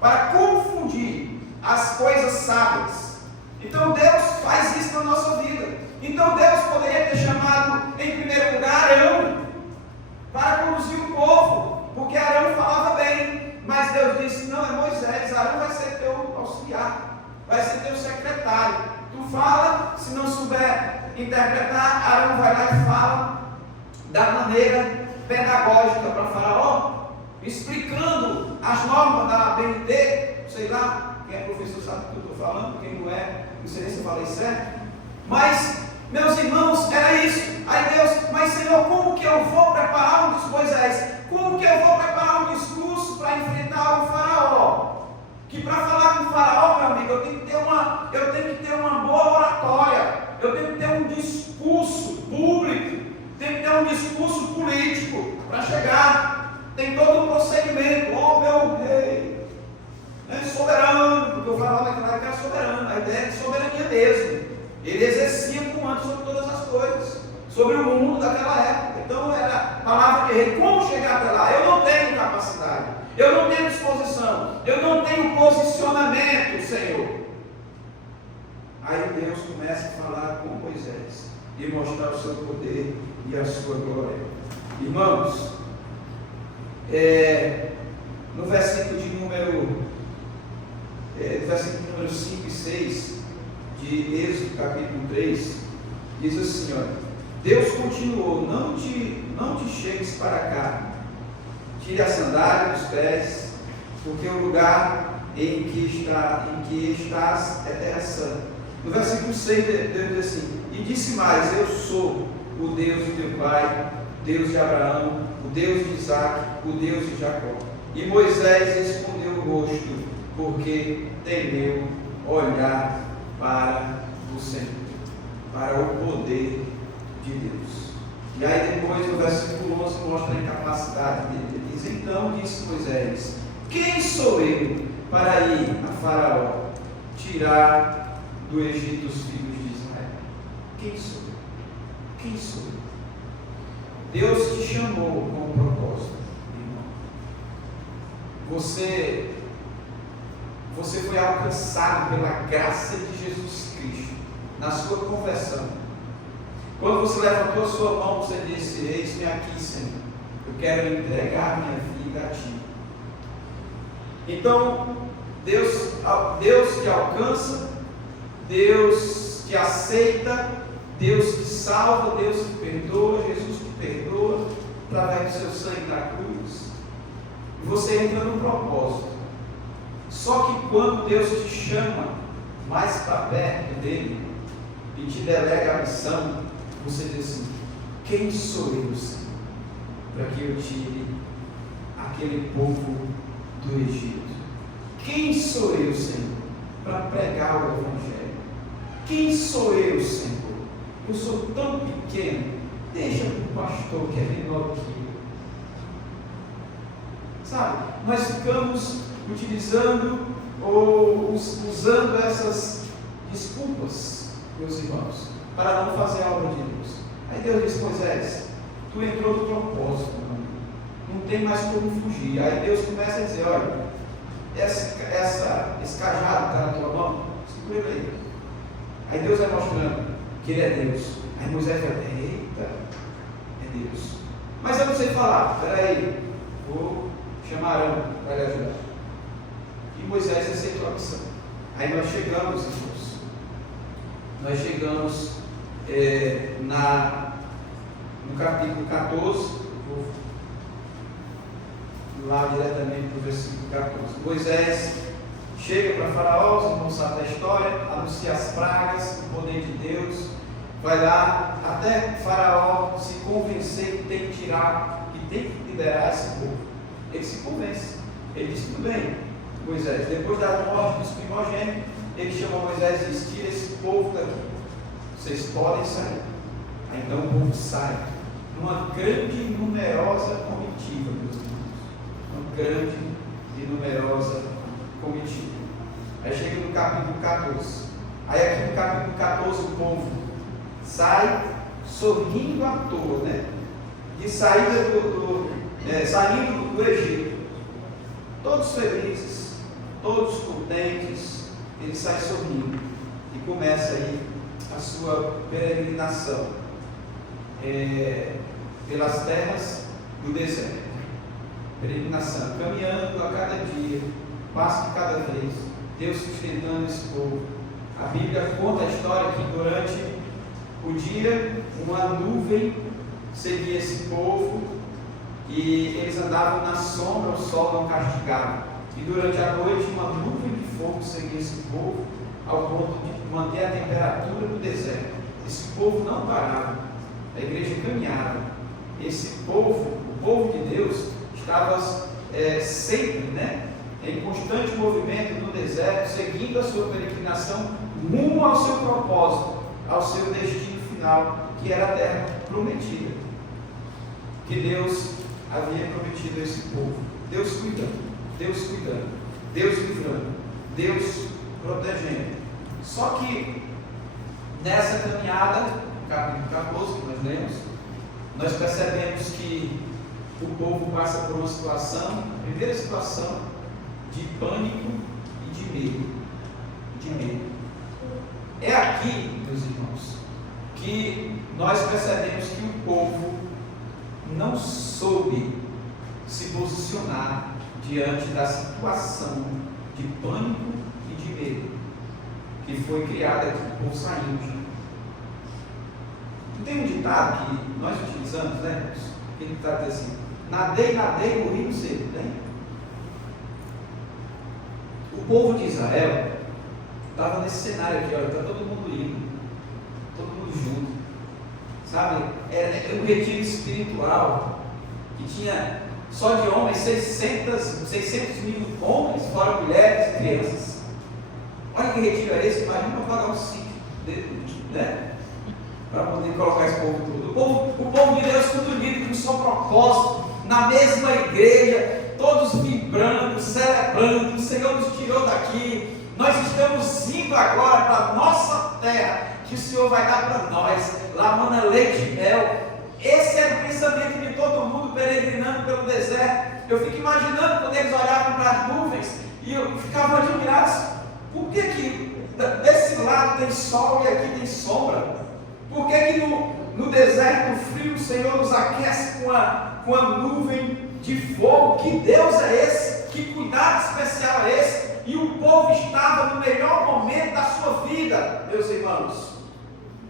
para confundir as coisas sábias. Então Deus faz isso na nossa vida. Então Deus poderia ter chamado em primeiro lugar Arão para conduzir o povo, porque Arão falava bem, mas Deus disse: não, é Moisés, Arão vai ser teu auxiliar, vai ser teu secretário. Tu fala, se não souber interpretar, Arão vai lá e fala da maneira pedagógica para Faraó, explicando as normas da BNT. Sei lá, quem é professor sabe o que eu estou falando, quem não é, não sei nem se eu falei certo. Mas, meus irmãos, era isso. Aí Deus: mas Senhor, como que eu vou preparar um discurso? Moisés, como que eu vou preparar um discurso para enfrentar o Faraó? Que para falar com o Faraó, meu amigo, eu tenho que ter uma boa oratória, eu tenho que ter um discurso público, tenho que ter um discurso político para chegar. Tem todo um procedimento. Oh, meu rei, soberano, porque o Faraó naquela época era soberano, a ideia é de soberania mesmo. Ele exercia comando sobre todas as coisas, sobre o mundo daquela época. Então era palavra de rei. Como chegar até lá? Eu não tenho capacidade. eu não tenho disposição, eu não tenho posicionamento, Senhor. Aí Deus começa a falar com Moisés e mostrar o seu poder e a sua glória. Irmãos, no versículo número 5 e 6 de Êxodo capítulo 3, diz assim, olha, Deus continuou, não te chegues para cá, tire a sandália dos pés, porque o lugar em que estás é terra santa. No versículo 6, Deus diz assim, e disse mais, eu sou o Deus de teu pai, Deus de Abraão, o Deus de Isaac, o Deus de Jacó. E Moisés escondeu o rosto, porque temeu olhar para o Senhor, para o poder de Deus. E aí depois no versículo 11 mostra a incapacidade dele. Ele diz, então disse Moisés, quem sou eu para ir a Faraó, tirar do Egito os filhos de Israel? Quem sou eu? Quem sou eu? Deus te chamou com um propósito, irmão. Você foi alcançado pela graça de Jesus Cristo na sua conversão. Quando você levantou a sua mão, você disse, eis-me aqui, Senhor, eu quero entregar minha vida a Ti. Então, Deus te alcança, Deus te aceita, Deus te salva, Deus te perdoa, Jesus te perdoa, através do seu sangue na cruz, e você entra no propósito. Só que quando Deus te chama mais para perto dele e te delega a missão, você diz assim, quem sou eu, Senhor, para que eu tire aquele povo do Egito? Quem sou eu, Senhor, para pregar o Evangelho? Quem sou eu, Senhor? Eu sou tão pequeno, deixa para o pastor que é menor que eu. Sabe, nós ficamos utilizando ou usando essas desculpas, meus irmãos, para não fazer a obra de Deus. Aí Deus disse, Moisés, tu entrou no propósito, não tem mais como fugir. Aí Deus começa a dizer, olha, esse cajado está na tua mão, segura ele aí. Aí Deus vai mostrando que ele é Deus. Aí Moisés vai, eita, é Deus. Mas eu não sei falar, peraí, vou chamar Arão para lhe ajudar. E Moisés aceitou a missão. Aí nós chegamos, irmãos, no capítulo 14, vou lá diretamente para o versículo 14. Moisés chega para Faraó, os irmãos sabem da história, anuncia as pragas, o poder de Deus, vai lá até Faraó se convencer que tem que tirar, que tem que liberar esse povo. Ele se convence, ele diz, tudo bem, Moisés, depois da morte dos primogênitos, ele chama Moisés e diz, tira esse povo daqui, vocês podem sair. Aí então o povo sai, numa grande e numerosa comitiva, meus irmãos, uma grande e numerosa comitiva. Aí chega no capítulo 14, aí aqui no capítulo 14 o povo sai sorrindo à toa, né? De saída saindo do Egito, todos felizes, todos contentes, ele sai sorrindo e começa aí a sua peregrinação pelas terras do deserto. Peregrinação, caminhando a cada dia, passo de cada vez, Deus sustentando esse povo. A Bíblia conta a história que durante o dia uma nuvem seguia esse povo e eles andavam na sombra, o sol não castigava. E durante a noite uma nuvem de fogo seguia esse povo ao ponto de manter a temperatura do deserto. Esse povo não parava, a igreja caminhava. Esse povo, o povo de Deus, estava sempre, em constante movimento no deserto, seguindo a sua peregrinação rumo ao seu propósito, ao seu destino final, que era a terra prometida, que Deus havia prometido a esse povo. Deus cuidando, Deus livrando, Deus protegendo. Só que nessa caminhada, no capítulo 14 que nós lemos, nós percebemos que o povo passa por uma situação, a primeira situação, de pânico e de medo. De medo. É aqui, meus irmãos, que nós percebemos que o povo não soube se posicionar diante da situação de pânico e de medo que foi criada aqui, o povo saindo. Tem um ditado que nós utilizamos, né? Aquele ditado diz assim: nadei, morri no cedo, né? O povo de Israel estava nesse cenário aqui, olha, está todo mundo indo, todo mundo junto, sabe? É um retiro espiritual que tinha só de homens 600 mil homens, fora mulheres e crianças. Olha que retiro é esse, imagina para pagar um sítio, né? Para poder colocar esse povo todo. O povo de Deus tudo unido com um só propósito, na mesma igreja, todos vibrando, celebrando. O Senhor nos tirou daqui. Nós estamos indo agora para a nossa terra, que o Senhor vai dar para nós, lá mana leite e mel. Esse era o pensamento de todo mundo peregrinando pelo deserto. Eu fico imaginando quando eles olhavam para as nuvens e eu ficava admirado. Por que desse lado tem sol e aqui tem sombra? Por que no deserto, no frio, o Senhor nos aquece com a nuvem de fogo? Que Deus é esse? Que cuidado especial é esse? E o povo estava no melhor momento da sua vida, meus irmãos.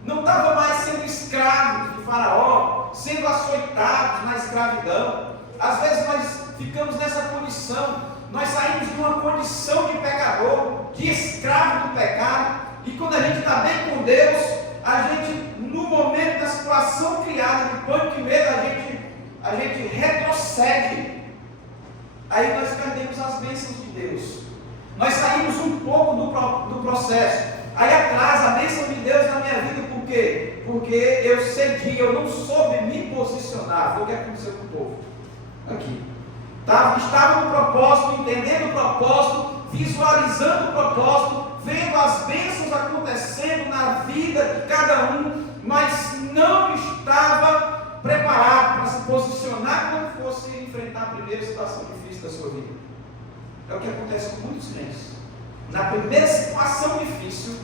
Não estava mais sendo escravos de Faraó, sendo açoitados na escravidão. Às vezes nós ficamos nessa condição. Nós saímos de uma condição de pecador, de escravo do pecado. E quando a gente está bem com Deus, a gente, no momento da situação criada de pânico e medo, a gente retrocede. Aí nós perdemos as bênçãos de Deus. Nós saímos um pouco do processo. Aí atrás a bênção de Deus na minha vida, por quê? Porque eu cedi, eu não soube me posicionar. Foi o que aconteceu com o povo. Aqui. Estava no propósito, entendendo o propósito, visualizando o propósito, vendo as bênçãos acontecendo na vida de cada um, mas não estava preparado para se posicionar quando fosse enfrentar a primeira situação difícil da sua vida. É o que acontece com muitos crentes. Na primeira situação difícil,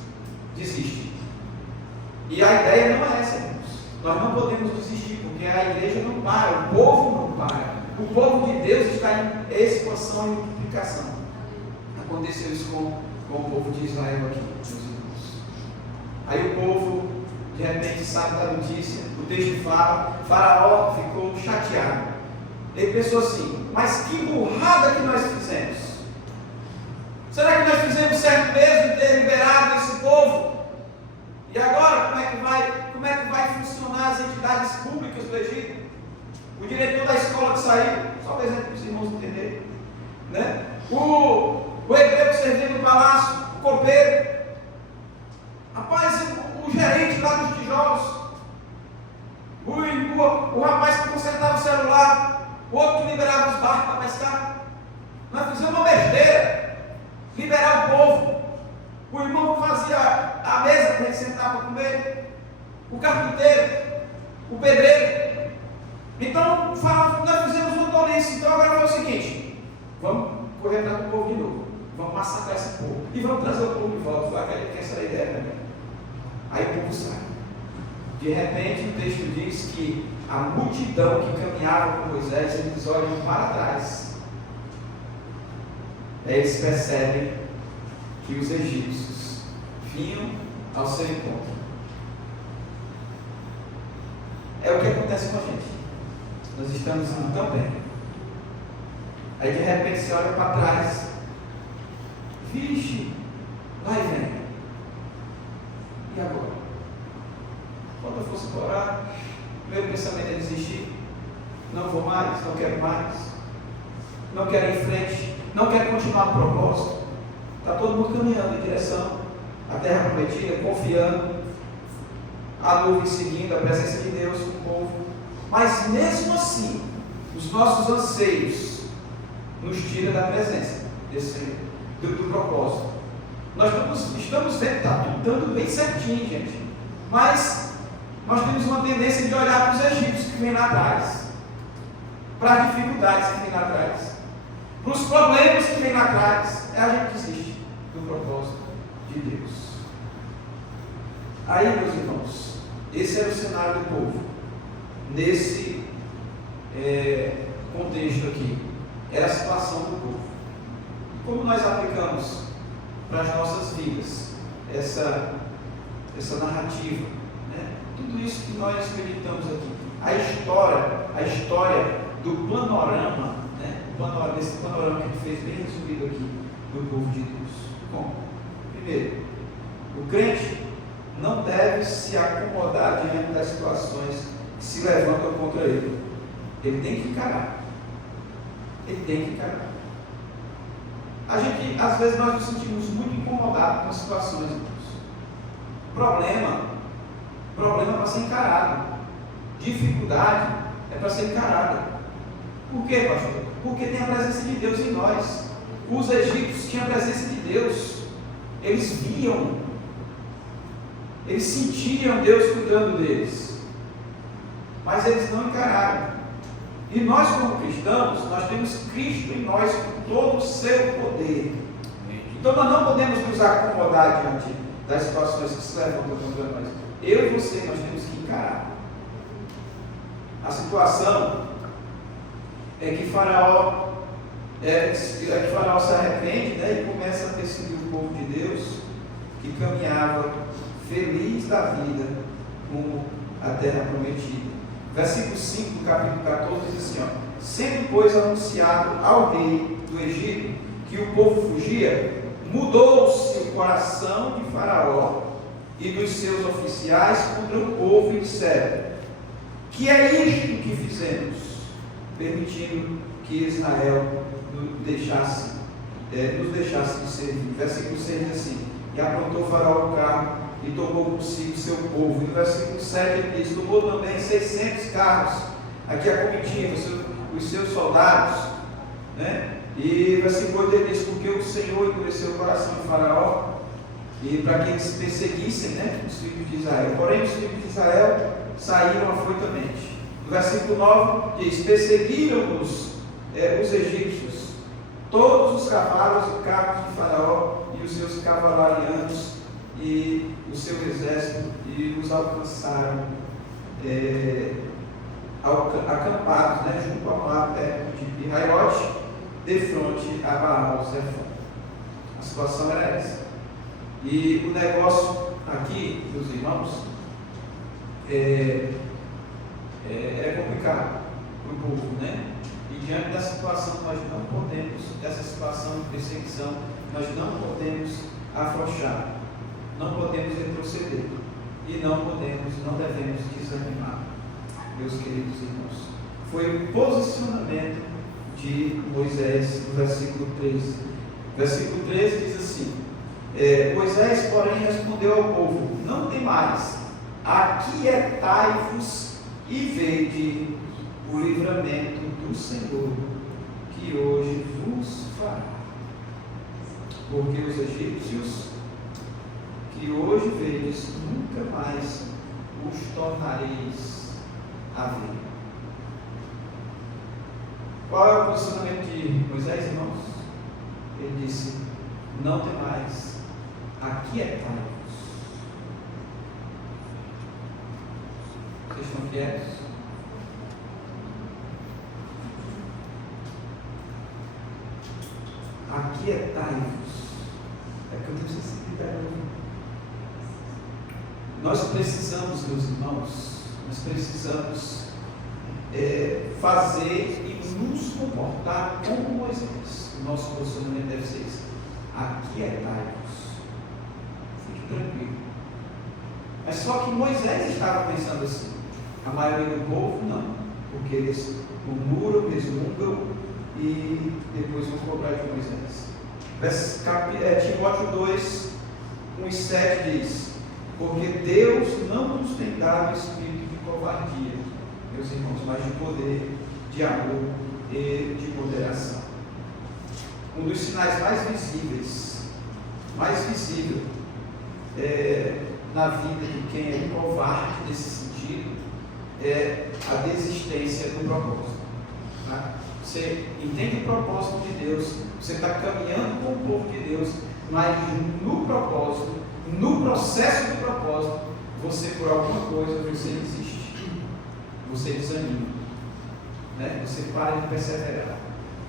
desiste. E a ideia não é essa, irmãos. Nós não podemos desistir, porque a igreja não para, o povo não para. O povo de Deus está em expansão e multiplicação. Aconteceu isso com o povo de Israel aqui, meus irmãos. Aí o povo, de repente, sabe da notícia. O texto fala, Faraó ficou chateado. Ele pensou assim: mas que burrada que nós fizemos. Será que nós fizemos certo mesmo em ter liberado esse povo? E agora, como é que vai funcionar as entidades públicas do Egito? O diretor da escola que saiu, só um exemplo para os irmãos entenderem, né? O hebreu que servia no palácio, o copeiro, rapaz, o gerente lá dos tijolos, o rapaz que consertava o celular, o outro que liberava os barcos para pescar. Nós fizemos uma besteira, liberar o povo. O irmão que fazia a mesa para ele sentar para comer, o carpinteiro, o pedreiro. Então, nós fizemos uma tolice. Então agora foi o seguinte: vamos correr atrás do povo de novo, vamos massacrar esse povo e vamos trazer o povo de volta. Foi aquela que essa ideia para mim. Aí o povo sai. De repente o texto diz que a multidão que caminhava com Moisés, eles olham para trás. Aí eles percebem que os egípcios vinham ao seu encontro. É o que acontece com a gente. Nós estamos indo tão bem. Aí de repente você olha para trás. Vixe, vai e vem. E agora? Quando eu fosse orar, meu pensamento é desistir. Não vou mais, não quero mais. Não quero ir em frente. Não quero continuar no propósito. Está todo mundo caminhando em direção à terra prometida, confiando. A nuvem seguindo a presença de Deus com o povo. Mas mesmo assim, os nossos anseios nos tiram da presença do propósito. Nós estamos vendo, está tudo dando bem certinho, gente. Mas nós temos uma tendência de olhar para os egípcios que vêm lá atrás. para as dificuldades que vem lá atrás, para os problemas que vem lá atrás, a gente desiste do propósito de Deus. Aí, meus irmãos, esse era o cenário do povo, nesse contexto aqui, era a situação do povo. Como nós aplicamos para as nossas vidas essa narrativa, né? Tudo isso que nós meditamos aqui, a história do panorama, né? Desse panorama que a gente fez bem resumido aqui, do povo de Deus. Bom, primeiro, o crente não deve se acomodar diante das situações que se levantam contra ele. Ele tem que encarar. Ele tem que encarar. A gente, às vezes, nós nos sentimos muito incomodados com as situações. Problema é para ser encarado. Dificuldade é para ser encarada. Por quê, pastor? Porque tem a presença de Deus em nós. Os egípcios tinham a presença de Deus. Eles viam, eles sentiam Deus cuidando deles, mas eles não encararam. E nós, como cristãos, nós temos Cristo em nós com todo o seu poder. Então nós não podemos nos acomodar diante das situações que se levantam contra nós. Eu e você, nós temos que encarar. A situação é que Faraó se arrepende, né, e começa a perseguir o povo de Deus, que caminhava feliz da vida rumo à terra prometida. Versículo 5 do capítulo 14 diz assim, ó: sendo, pois, anunciado ao rei do Egito que o povo fugia, mudou-se o coração de Faraó e dos seus oficiais contra o povo e disseram: que é isto que fizemos, permitindo que Israel nos deixasse de servir. Versículo 6 diz assim: e aprontou Faraó o carro e tomou consigo seu povo. E no versículo 7 ele diz: tomou também 600 carros, aqui a comitiva, os seus soldados, né? E versículo 8 ele diz: porque o Senhor endureceu o coração de Faraó, e para que eles perseguissem, né, os filhos de Israel. Porém os filhos de Israel saíram afoitamente. No versículo 9 diz: perseguiram-nos os egípcios, todos os cavalos e carros de Faraó e os seus cavalarianos e o seu exército, e os alcançaram acampados, né, junto ao mar perto de Pi-Hahirote, de frente a Baal-Zephon. A situação era essa. E o negócio aqui, meus irmãos, é complicado para o povo, né? E diante da situação, nós não podemos, dessa situação de perseguição, nós não podemos afrouxar, não podemos retroceder, e não devemos desanimar, meus queridos irmãos. Foi o posicionamento de Moisés no versículo 13. Versículo 13 diz assim: Moisés, porém, respondeu ao povo: não temais, aquietai-vos e vede o livramento do Senhor, que hoje vos fará. Porque os egípcios que hoje vedes, nunca mais os tornareis a ver. Qual é o posicionamento de Moisés, irmãos? Ele disse: não temais, aquietai-vos. Vocês estão quietos? Aquietai-vos. É que eu não sei se nós precisamos, meus irmãos, nós precisamos fazer e nos comportar como Moisés. O nosso posicionamento deve ser isso: aquietai-vos. Fique tranquilo. Mas só que Moisés estava pensando assim. A maioria do povo não, porque eles murmuram, resmungam e depois vão cobrar de Moisés. Timóteo 2, 1:7 diz: porque Deus não nos tem dado espírito de covardia, meus irmãos, mas de poder, de amor e de moderação. Um dos sinais mais visível na vida de quem é covarde nesse sentido é a desistência do propósito. Tá? Você entende o propósito de Deus, você está caminhando com o povo de Deus, mas no propósito, no processo do propósito, você por alguma coisa, você desiste, você desanima, né? Você para de perseverar.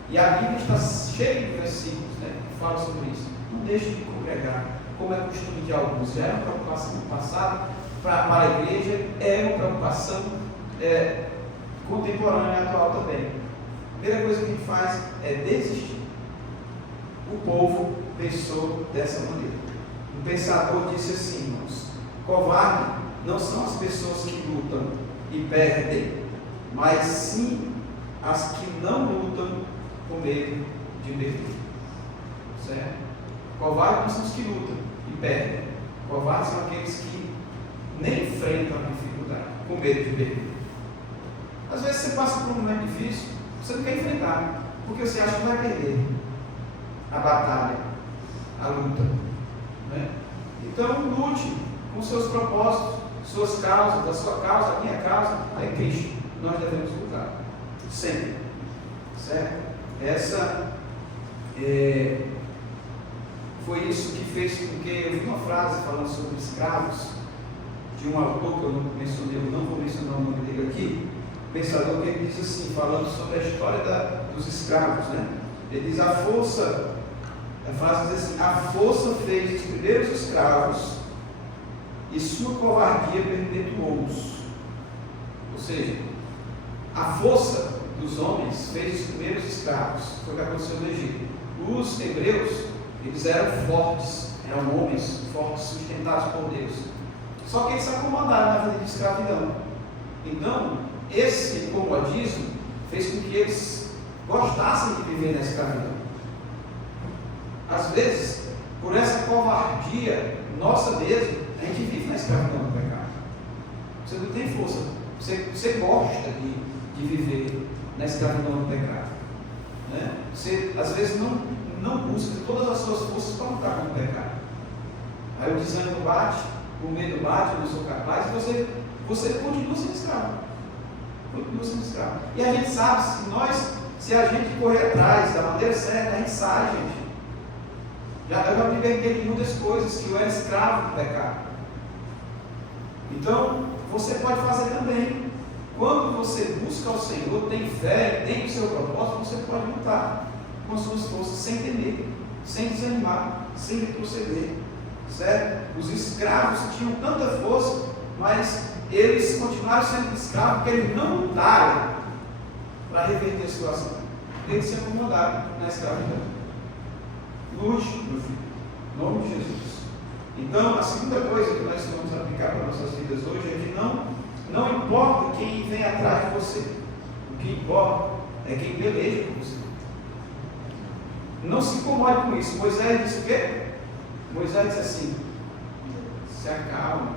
E a Bíblia está cheia de versículos, né, que falam sobre isso. Não deixe de congregar, como é costume de alguns. Já era uma preocupação no passado para a igreja, é uma preocupação contemporânea e atual também. A primeira coisa que a gente faz é desistir. O povo pensou dessa maneira. Um pensador disse assim, irmãos: covarde não são as pessoas que lutam e perdem, mas sim as que não lutam com medo de perder. Certo? Covarde não são os que lutam e perdem. Covardes são aqueles que nem enfrentam a dificuldade, com medo de perder. Às vezes você passa por um momento difícil, você não quer enfrentar, porque você acha que vai perder a batalha, a luta. Né? Então, lute com seus propósitos, suas causas, a sua causa, a minha causa é Cristo. Nós devemos lutar, sempre. Certo? Essa foi isso que fez com que eu vi uma frase falando sobre escravos, de um autor que eu não mencionei, eu não vou mencionar o nome dele aqui, pensador, que ele diz assim, falando sobre a história dos escravos, né? Ele diz: a frase diz assim: a força fez os primeiros escravos e sua covardia perpetuou-os. Ou seja, a força dos homens fez os primeiros escravos. Foi o que aconteceu no Egito. Os hebreus, eles eram fortes, eram homens fortes, sustentados por Deus. Só que eles se acomodaram na vida de escravidão. Então, esse comodismo fez com que eles gostassem de viver na escravidão. Às vezes, por essa covardia nossa mesmo, a gente vive na escravidão do pecado. Você não tem força, você gosta de viver na escravidão do pecado. Né? Você, às vezes, não busca todas as suas forças para lutar contra o pecado. Aí o desânimo bate, o medo bate, eu não sou capaz, e você continua sendo escravo. Continua sendo escravo. E a gente sabe, se a gente correr atrás da maneira certa, a gente sai, gente. Eu já me libertei de muitas coisas, que eu era escravo do pecado. Então, você pode fazer também. Quando você busca o Senhor, tem fé, tem o seu propósito, você pode lutar com as suas forças, sem temer, sem desanimar, sem retroceder. Certo? Os escravos tinham tanta força, mas eles continuaram sendo escravos porque eles não lutaram para reverter a situação. Eles se acomodaram na escravidão. Lute, meu filho, em nome de Jesus. Então, a segunda coisa que nós vamos aplicar para nossas vidas hoje é que não importa quem vem atrás de você, o que importa é quem peleja por você. Não se incomode com isso. Moisés disse o quê? Moisés disse assim: se acalme,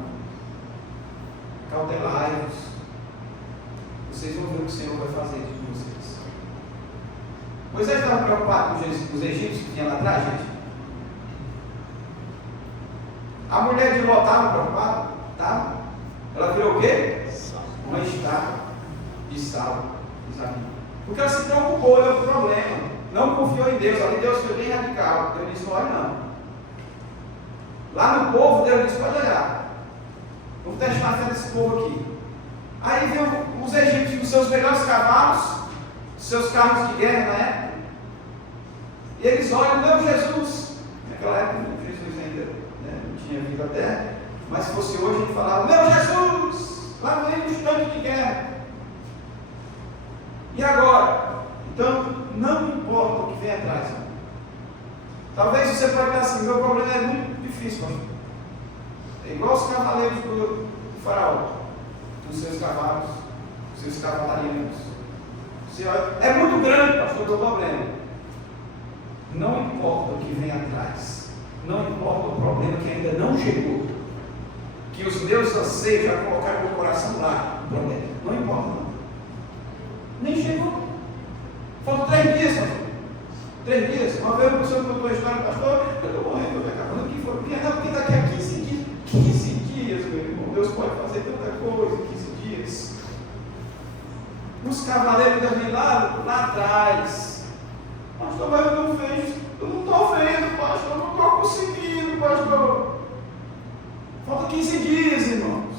cautelai-vos, vocês vão ver o que o Senhor vai fazer com vocês. Moisés estava preocupado com os egípcios que tinha lá atrás, gente? A mulher de Ló estava preocupada? Estava. Ela virou o quê? Uma estátua de sal, porque ela se preocupou com o problema, não confiou em Deus. Ali Deus foi bem radical. Deus disse: olha, não. Lá no povo, Deus disse: pode olhar, vamos testar a fé desse povo aqui. Aí veio os egípcios com seus melhores cavalos, seus carros de guerra na época, e eles olham: meu Jesus. Naquela época Jesus ainda não tinha vindo à terra, mas se fosse hoje, a gente falava: meu Jesus, lá vem os tanques de guerra. E agora? Então, não importa o que vem atrás. Talvez você pode pensar assim: meu problema é muito difícil, pastor. É igual os cavaleiros do faraó, os seus cavalos, os seus cavalarianos. É muito grande, pastor, o teu problema. Não importa o que vem atrás, não importa o problema que ainda não chegou, que os meus anseios já colocaram no coração lá, o problema, não importa não. Nem chegou. Faltam 3 dias, pastor. 3 dias. Uma vez o senhor contou a história, pastor, eu estou morrendo, eu estou acabando aqui. Porque daqui a 15 dias, 15 dias, meu irmão, Deus pode fazer tanta coisa em 15 dias. os cavaleiros ainda vêm lá atrás. Pastor, mas eu não vejo, eu não estou vendo, pastor, eu não estou conseguindo, pastor. Falta 15 dias, irmãos.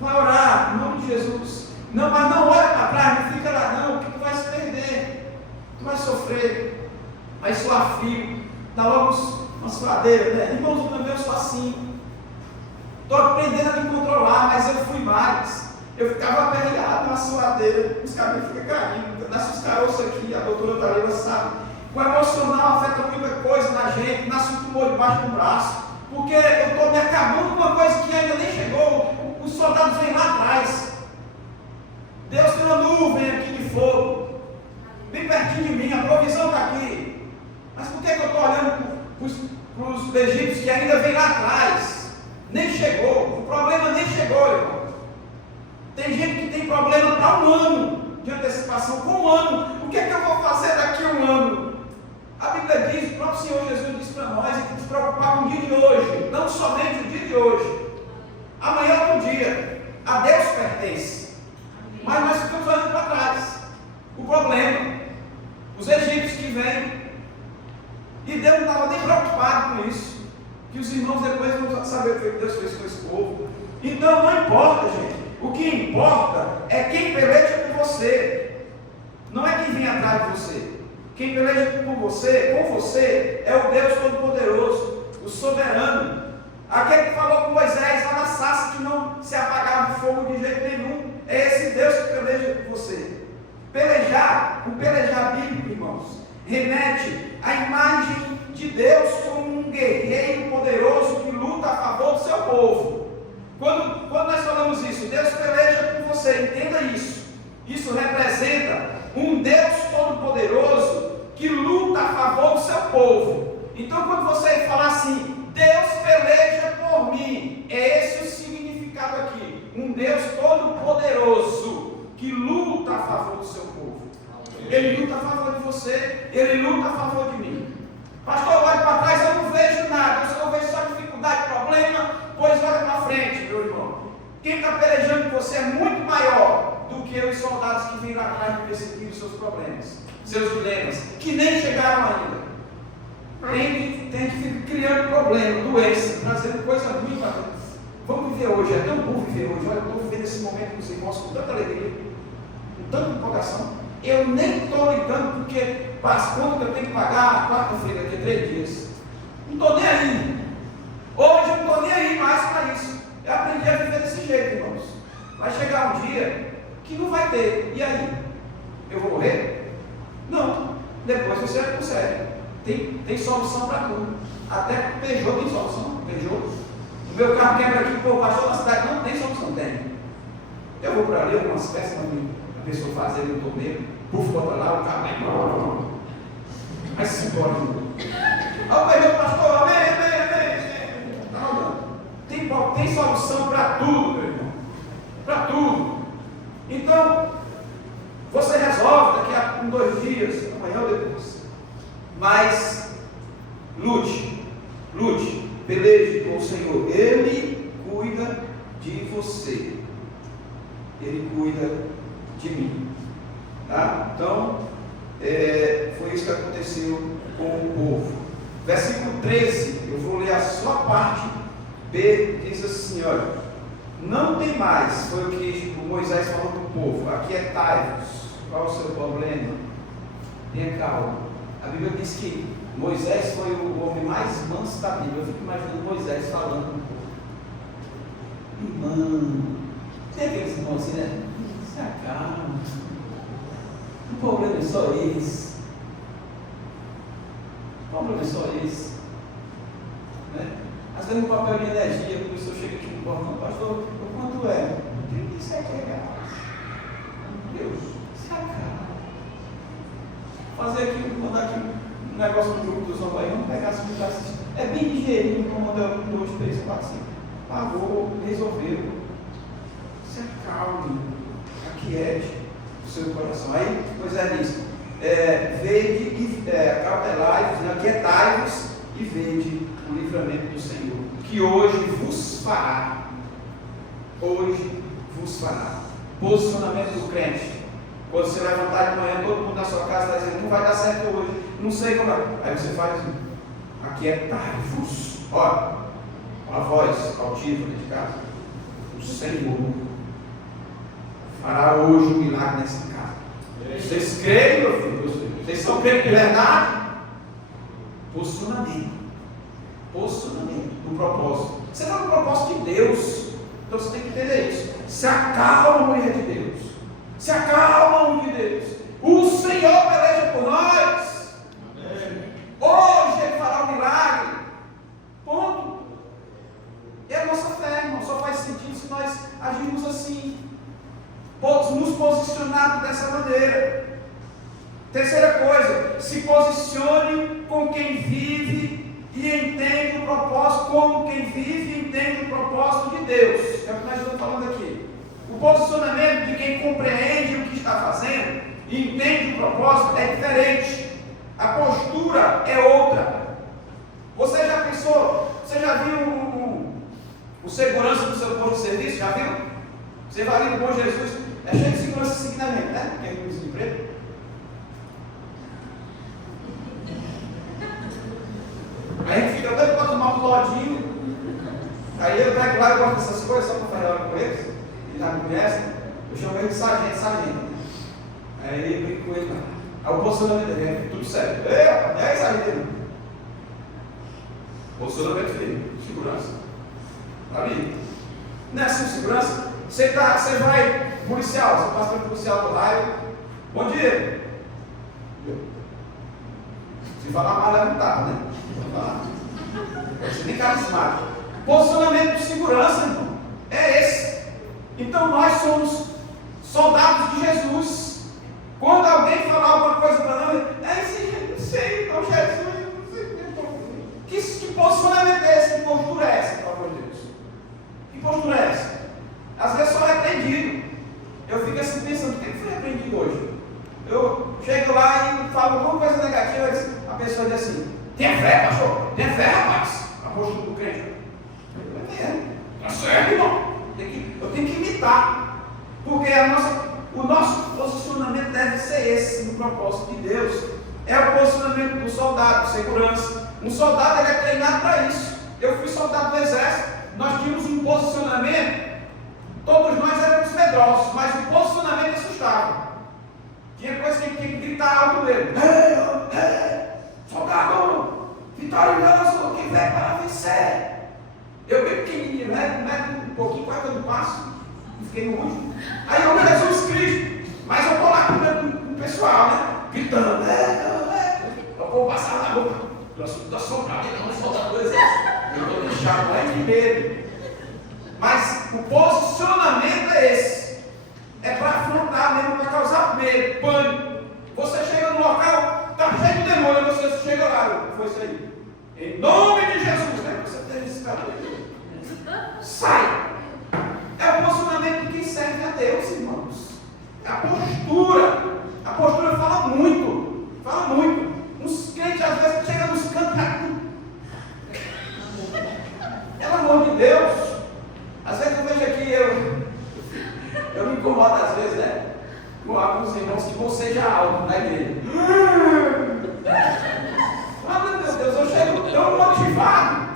Vai orar, em nome de Jesus. Não, mas não olha para trás, não fica lá não, porque tu vai se perder. Tu vai sofrer, vai suar frio, dá logo uma suadeira, né? Irmãos, eu também sou assim. Estou aprendendo a me controlar, mas eu fui mais. Eu ficava aperreado na suadeira, os cabelos ficam caindo, nasce os caroços aqui, a doutora Dalila sabe. O emocional afeta muita coisa na gente, nasce um tumor debaixo do braço, porque eu estou me acabando com uma coisa que ainda nem chegou, os soldados vêm lá atrás. Deus tem uma nuvem aqui de fogo, bem pertinho de mim, a provisão está aqui. Mas por que eu estou olhando para os egípcios que ainda vêm lá atrás? Nem chegou, o problema nem chegou, irmão. Tem gente que tem problema para um ano de antecipação, com um ano. O que é que eu vou fazer daqui a um ano? A Bíblia diz, o próprio Senhor Jesus disse para nós, que nos preocupar com o dia de hoje, não somente o dia de hoje. Amanhã é outro dia, a Deus pertence. Mas nós ficamos olhando para trás. O problema, os egípcios que vêm, e Deus não estava nem preocupado com isso, que os irmãos depois vão saber o que Deus fez com esse povo. Então não importa, gente. O que importa é quem peleja por você, não é quem vem atrás de você. Quem peleja por você, com você, é o Deus Todo-Poderoso, o Soberano, aquele que falou com Moisés lá na sarça que não se apagava o fogo de jeito nenhum. É esse Deus que peleja por você. Pelejar, o pelejar bíblico, irmãos, remete à imagem de Deus como um guerreiro poderoso que luta a favor do seu povo. Quando nós falamos isso, Deus peleja por você, entenda isso. Isso representa um Deus todo-poderoso que luta a favor do seu povo. Então, quando você falar assim, Deus peleja por mim, é esse o significado aqui. Um Deus todo-poderoso que luta a favor do seu povo. Ele luta a favor de você, ele luta a favor de mim. Pastor, olha para trás, eu não vejo nada, eu vejo só dificuldade, problema, pois olha para frente, meu irmão. Quem está pelejando com você é muito maior do que os soldados que vêm lá atrás de perseguir os seus problemas, seus dilemas, que nem chegaram ainda. Tem que ficar criando problema, doença, trazendo coisa ruim para dentro. Vamos viver hoje, é tão bom viver hoje. Olha, eu estou vivendo esse momento com os irmãos com tanta alegria, com tanta empolgação. Eu nem estou ligando porque as contas que eu tenho que pagar quarta-feira, daqui a 3 dias. Não estou nem aí. Hoje eu não estou nem aí mais para isso. Eu aprendi a viver desse jeito, irmãos. Vai chegar um dia que não vai ter. E aí? Eu vou morrer? Não. Depois você consegue. Tem solução para tudo. Até Peugeot tem solução. Peugeot. O meu carro quebra aqui, pô, passou na cidade. Não tem solução. Tem. Eu vou para ali, algumas peças, a pessoa fazer, eu estou mesmo. Puf, bota lá, o carro vai. Vai se embora. Aí o Peugeot, pastor, amém. Não. Tem solução para tudo, meu irmão. Para tudo. Então, você resolve daqui a 2 dias, amanhã ou depois. Mas, lute, peleje com o Senhor. Ele cuida de você. Ele cuida de mim. Tá? Então, foi isso que aconteceu com o povo. Versículo 13, eu vou ler a sua parte B, diz assim, olha, não tem mais, foi o que Moisés falou para o povo, aquietai-vos, qual é o seu problema? Tenha calma. A Bíblia diz que Moisés foi o homem mais manso da Bíblia. Eu fico imaginando Moisés falando com o povo. Irmão, tem aqueles irmãos assim, né? Se acalma. O problema é só esse. O problema é só esse. Né? Às vezes no papel de energia, a pessoa chega aqui no portão, pastor, quanto é? R$37. Deus, se acalma. Fazer aqui, mandar aqui um negócio no grupo dos homens, vamos pegar as coisas. É bem ligeirinho, como mandar 1, 2, 3, 4, 5. Pagou, resolveu. Se acalme, aquiete o seu coração. Aí, Moisés diz, vede e acautelai-vos, aquietai-vos e vede o livramento do Senhor, que hoje vos fará. Hoje vos fará. Posicionamento do crente. Quando você levantar de manhã, todo mundo na sua casa está dizendo, não vai dar certo hoje, não sei como é. Aí você faz assim, aquietai-vos. Olha a voz altiva de casa. O Senhor fará hoje um milagre nessa casa. Vocês creem, meu filho? Vocês estão crendo de verdade? Posicionamento no propósito. Você está no propósito de Deus, então você tem que entender isso. Se acalma, mulher de Deus. Se acalma, homem de Deus. O Senhor peleja por nós. Amém. Hoje Ele fará um milagre. Ponto. É a nossa fé, irmão. Só faz sentido se nós agirmos assim. Nos posicionarmos dessa maneira. Terceira coisa, se posicione com quem vive e entende o propósito, como quem vive e entende o propósito de Deus. É o que nós estamos falando aqui. O posicionamento de quem compreende o que está fazendo e entende o propósito é diferente. A postura é outra. Você já pensou, você já viu o segurança do seu posto de serviço? Já viu? Você vai ali no Bom Jesus, é cheio de segurança seguidamente, né? Quem tem desemprego? Aí a gente fica doido para tomar um lodinho. Aí ele vai lá e gosta dessas coisas, só para fazer hora com eles. Ele já me conhece. Eu chamo ele de sargento. Aí eu brinco com ele. Aí o posicionamento dele é tudo certo. Ei, rapaz, é sargento. Posicionamento firme, segurança. Tá ali? Não é assim, segurança? Você vai, policial, você passa pelo policial do raio. Bom dia. Se falar mal, leva um tapa, né? Você nem carismático. Posicionamento de segurança, irmão. É esse. Então nós somos soldados de Jesus. Quando alguém falar alguma coisa para nós, não sei, então Jesus, não sei. Que posicionamento é esse? Que postura é essa, pelo amor de Deus? Que postura é essa? Às vezes só é repreendido. Eu fico assim pensando, o que foi repreendido hoje? Eu chego lá e falo alguma coisa negativa, a pessoa diz assim, tenha fé, pastor, tenha fé, rapaz. A postura do crente. Tá certo, irmão. Eu tenho que imitar. Porque o nosso posicionamento deve ser esse, no propósito de Deus. É o posicionamento do soldado, segurança. Um soldado ele é treinado para isso. Eu fui soldado do exército. Nós tínhamos um posicionamento. Todos nós éramos medrosos, mas o posicionamento assustava. Tinha coisa que tinha que gritar alto dele. Soldado, vitorioso, que vem para vencer. Eu bem pequenininho, né? Um pouquinho, quase eu não passo. Fiquei no último. Aí eu me Jesus Cristo. Mas eu estou lá com o pessoal, né? Gritando. Eu vou passar na boca. Da soldado, não soldado do exército. Eu estou deixando lá de medo. Mas o posicionamento é esse. É para afrontar mesmo, para causar medo, pânico. Você chega no local, está cheio de demônio, você chega lá, foi isso aí. Em nome de Jesus, né? Você tem esse cara aí. Sai! É o posicionamento de quem serve a Deus, irmãos. É a postura. A postura fala muito. Fala muito. Uns crentes às vezes chegam nos cantos. Pelo amor de Deus. Às vezes eu vejo aqui, eu me incomodo às vezes, né? Com alguns irmãos que bocejam alto na igreja. Ah, meu Deus, eu chego tão motivado.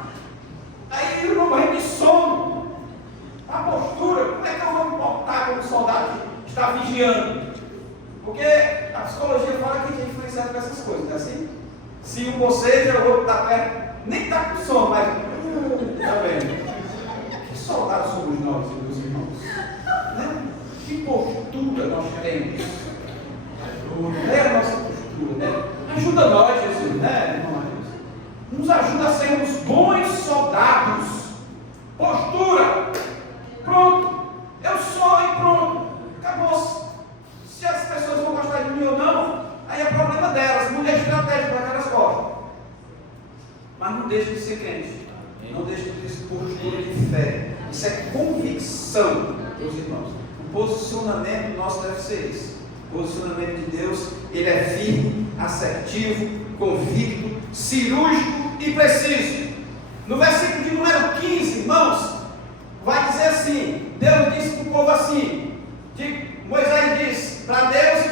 Aí eu não morri de sono. A postura, como é que eu vou me portar como soldado que está vigiando? Porque a psicologia fala que a gente é influenciado com essas coisas, não é assim? Se um boceja, o outro está perto, nem está com sono, mas está vendo? Que soldados somos nós, meus irmãos? Né? Que postura nós temos? É a nossa postura, né? Ajuda nós, Jesus, né, irmãos? Nos ajuda a sermos bons soldados. Postura. Pronto. Eu sou e pronto. Acabou-se. Se as pessoas vão gostar de mim ou não, aí é problema delas. Não é estratégia para que elas gostem. Mas não deixe de ser crente. Não deixe de ter postura de fé. Isso é convicção, meus irmãos. O posicionamento nosso deve ser esse. O posicionamento de Deus, ele é firme, assertivo, convicto, cirúrgico e preciso. No versículo de número 15, irmãos, vai dizer assim: Deus disse para o povo assim, Moisés disse para Deus e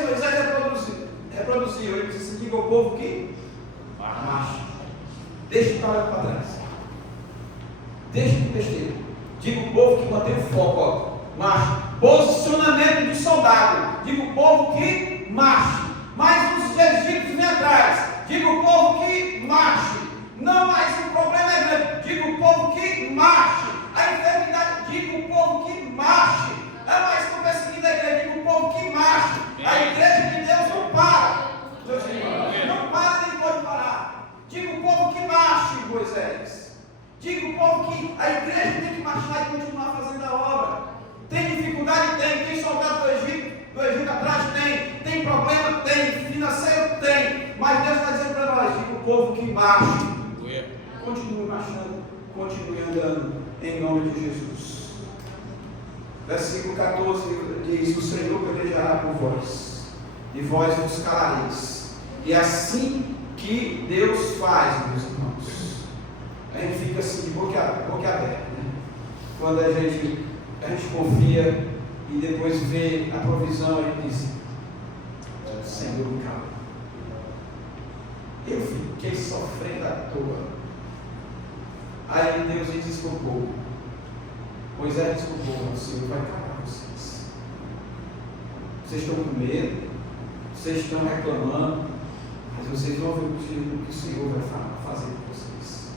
foco, marche. Posicionamento de soldado. Diga o povo que marche. Mas os egípcios vêm atrás. Diga o povo que marche. Não mais o problema é grande. Diga o povo que marche. A enfermidade, diga o povo que marche. É mais que o perseguido da igreja. Diga o povo que marche. A igreja de Deus não para. Não para nem pode parar. Diga o povo que marche, Moisés. Diga o povo que a igreja tem que marchar e continuar fazendo a obra. Tem dificuldade? Tem soldado do Egito atrás? Tem problema? Tem, financeiro? Tem, mas Deus está dizendo para nós, diga o povo que marche, continue marchando, continue andando, em nome de Jesus. Versículo 14 diz, o Senhor pelejará por vós, e vós vos calareis, e assim que Deus faz, meus irmãos, a gente fica assim, de boca aberta, né? Quando a gente confia e depois vê a provisão e diz, Senhor, me cala. Eu fiquei sofrendo à toa. Aí Deus lhe desculpou. Moisés desculpou, o Senhor vai calar vocês. Vocês estão com medo, vocês estão reclamando, mas vocês vão ver o que o Senhor vai fazer com vocês.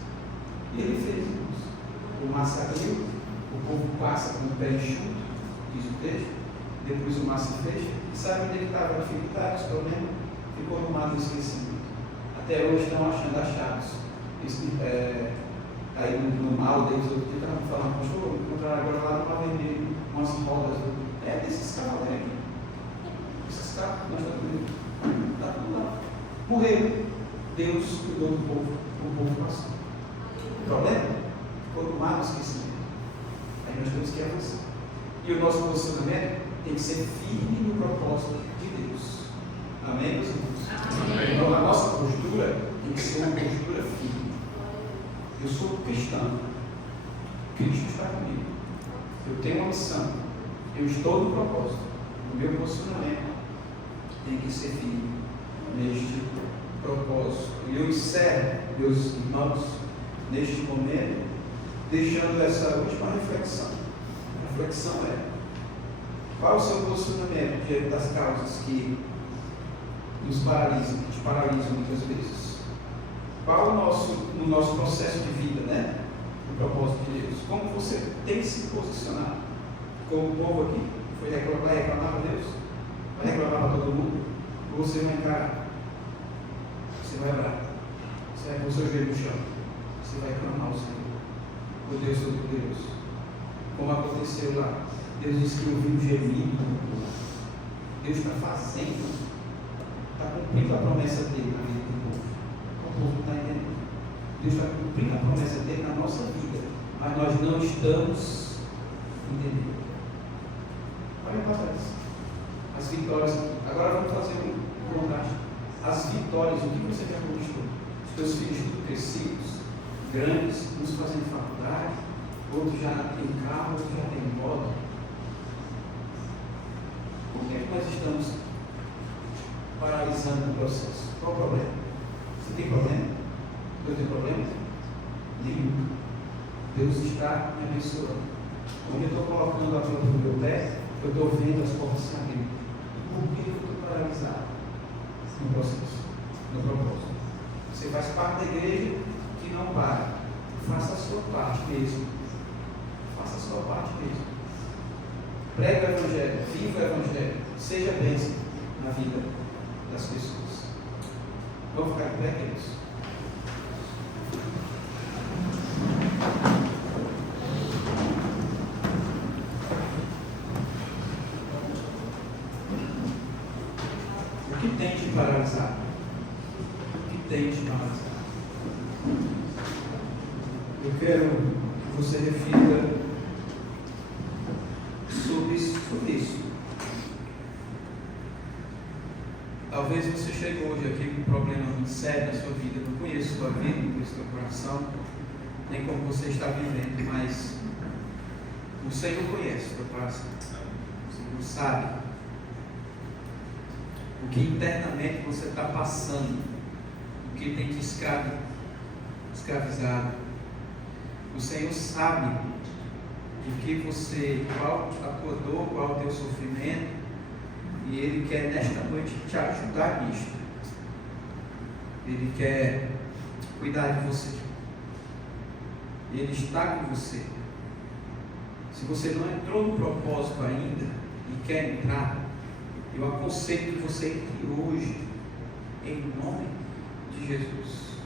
E ele fez isso. O mar se abriu, o povo passa com o pé enxuto, diz o texto, depois o mar se fecha, e sabe onde ele estava a dificuldade, o problema? Ficou no mar do esquecimento. Até hoje estão achando achados. Aí no mar deles, eu estava falando, pastor, encontraram agora lá no mar vermelho, umas rodas, desses carros aqui. Esses carros, nós estamos vendo, está tudo lá. Morreram. Deus cuidou do povo, o povo passou. O problema? Ficou no mar do esquecimento. Aí nós temos que avançar. E o nosso posicionamento tem que ser firme no propósito de Deus. Amém, meus irmãos? Amém. Então a nossa postura tem que ser uma postura firme. Eu sou cristão. Cristo está comigo. Eu tenho uma missão. Eu estou no propósito. O meu posicionamento tem que ser firme neste propósito. E eu encerro, meus irmãos, neste momento, deixando essa última reflexão. A reflexão é: qual o seu posicionamento diante das causas que nos paralisam, que te paralisam muitas vezes? Qual o nosso processo de vida, né? O propósito de Deus. Como você tem se posicionado? Como o povo aqui, vai reclamar a Deus? Vai reclamar a todo mundo? Ou você vai encarar? Você vai orar? Você vai pôr seu joelho no chão? Você vai clamar ao Senhor, o Deus Todo-Poderoso. Como aconteceu lá, Deus disse que ouviu o gemido do povo. Deus está fazendo, está cumprindo a promessa dele na vida do povo. O povo está entendendo. Deus está cumprindo a promessa dele na nossa vida, mas nós não estamos entendendo. Olha para trás. As vitórias. Agora vamos fazer um contraste. As vitórias, o que você já conquistou? Os teus filhos tudo crescidos, grandes, uns fazendo faculdade, outros já têm carro, outros já têm moto. Por que nós estamos paralisando o processo? Qual o problema? Você tem problema? Eu tenho problema? Nenhum. Deus está me abençoando. Onde eu estou colocando a planta no meu pé, eu estou vendo as portas se abrindo. Por que eu estou paralisado? No processo, no propósito. Você faz parte da igreja que não para. Faça a sua parte mesmo. Faça a sua parte mesmo. Pregue o Evangelho, viva o Evangelho, seja bênção na vida das pessoas. Vamos ficar de pé, queridos? O que tem te paralisado? O que tem te paralisado? Eu quero que você reflita sobre isso. Talvez você chegou hoje aqui com um problema muito sério na sua vida. Não conheço sua vida, não conheço seu coração, nem como você está vivendo, mas o Senhor conhece o seu coração. O Senhor sabe o que internamente você está passando, o que tem te escravizado. O Senhor sabe qual a tua dor, qual o teu sofrimento, e Ele quer nesta noite te ajudar nisto. Ele quer cuidar de você. Ele está com você. Se você não entrou no propósito ainda e quer entrar, eu aconselho que você entre hoje, em nome de Jesus.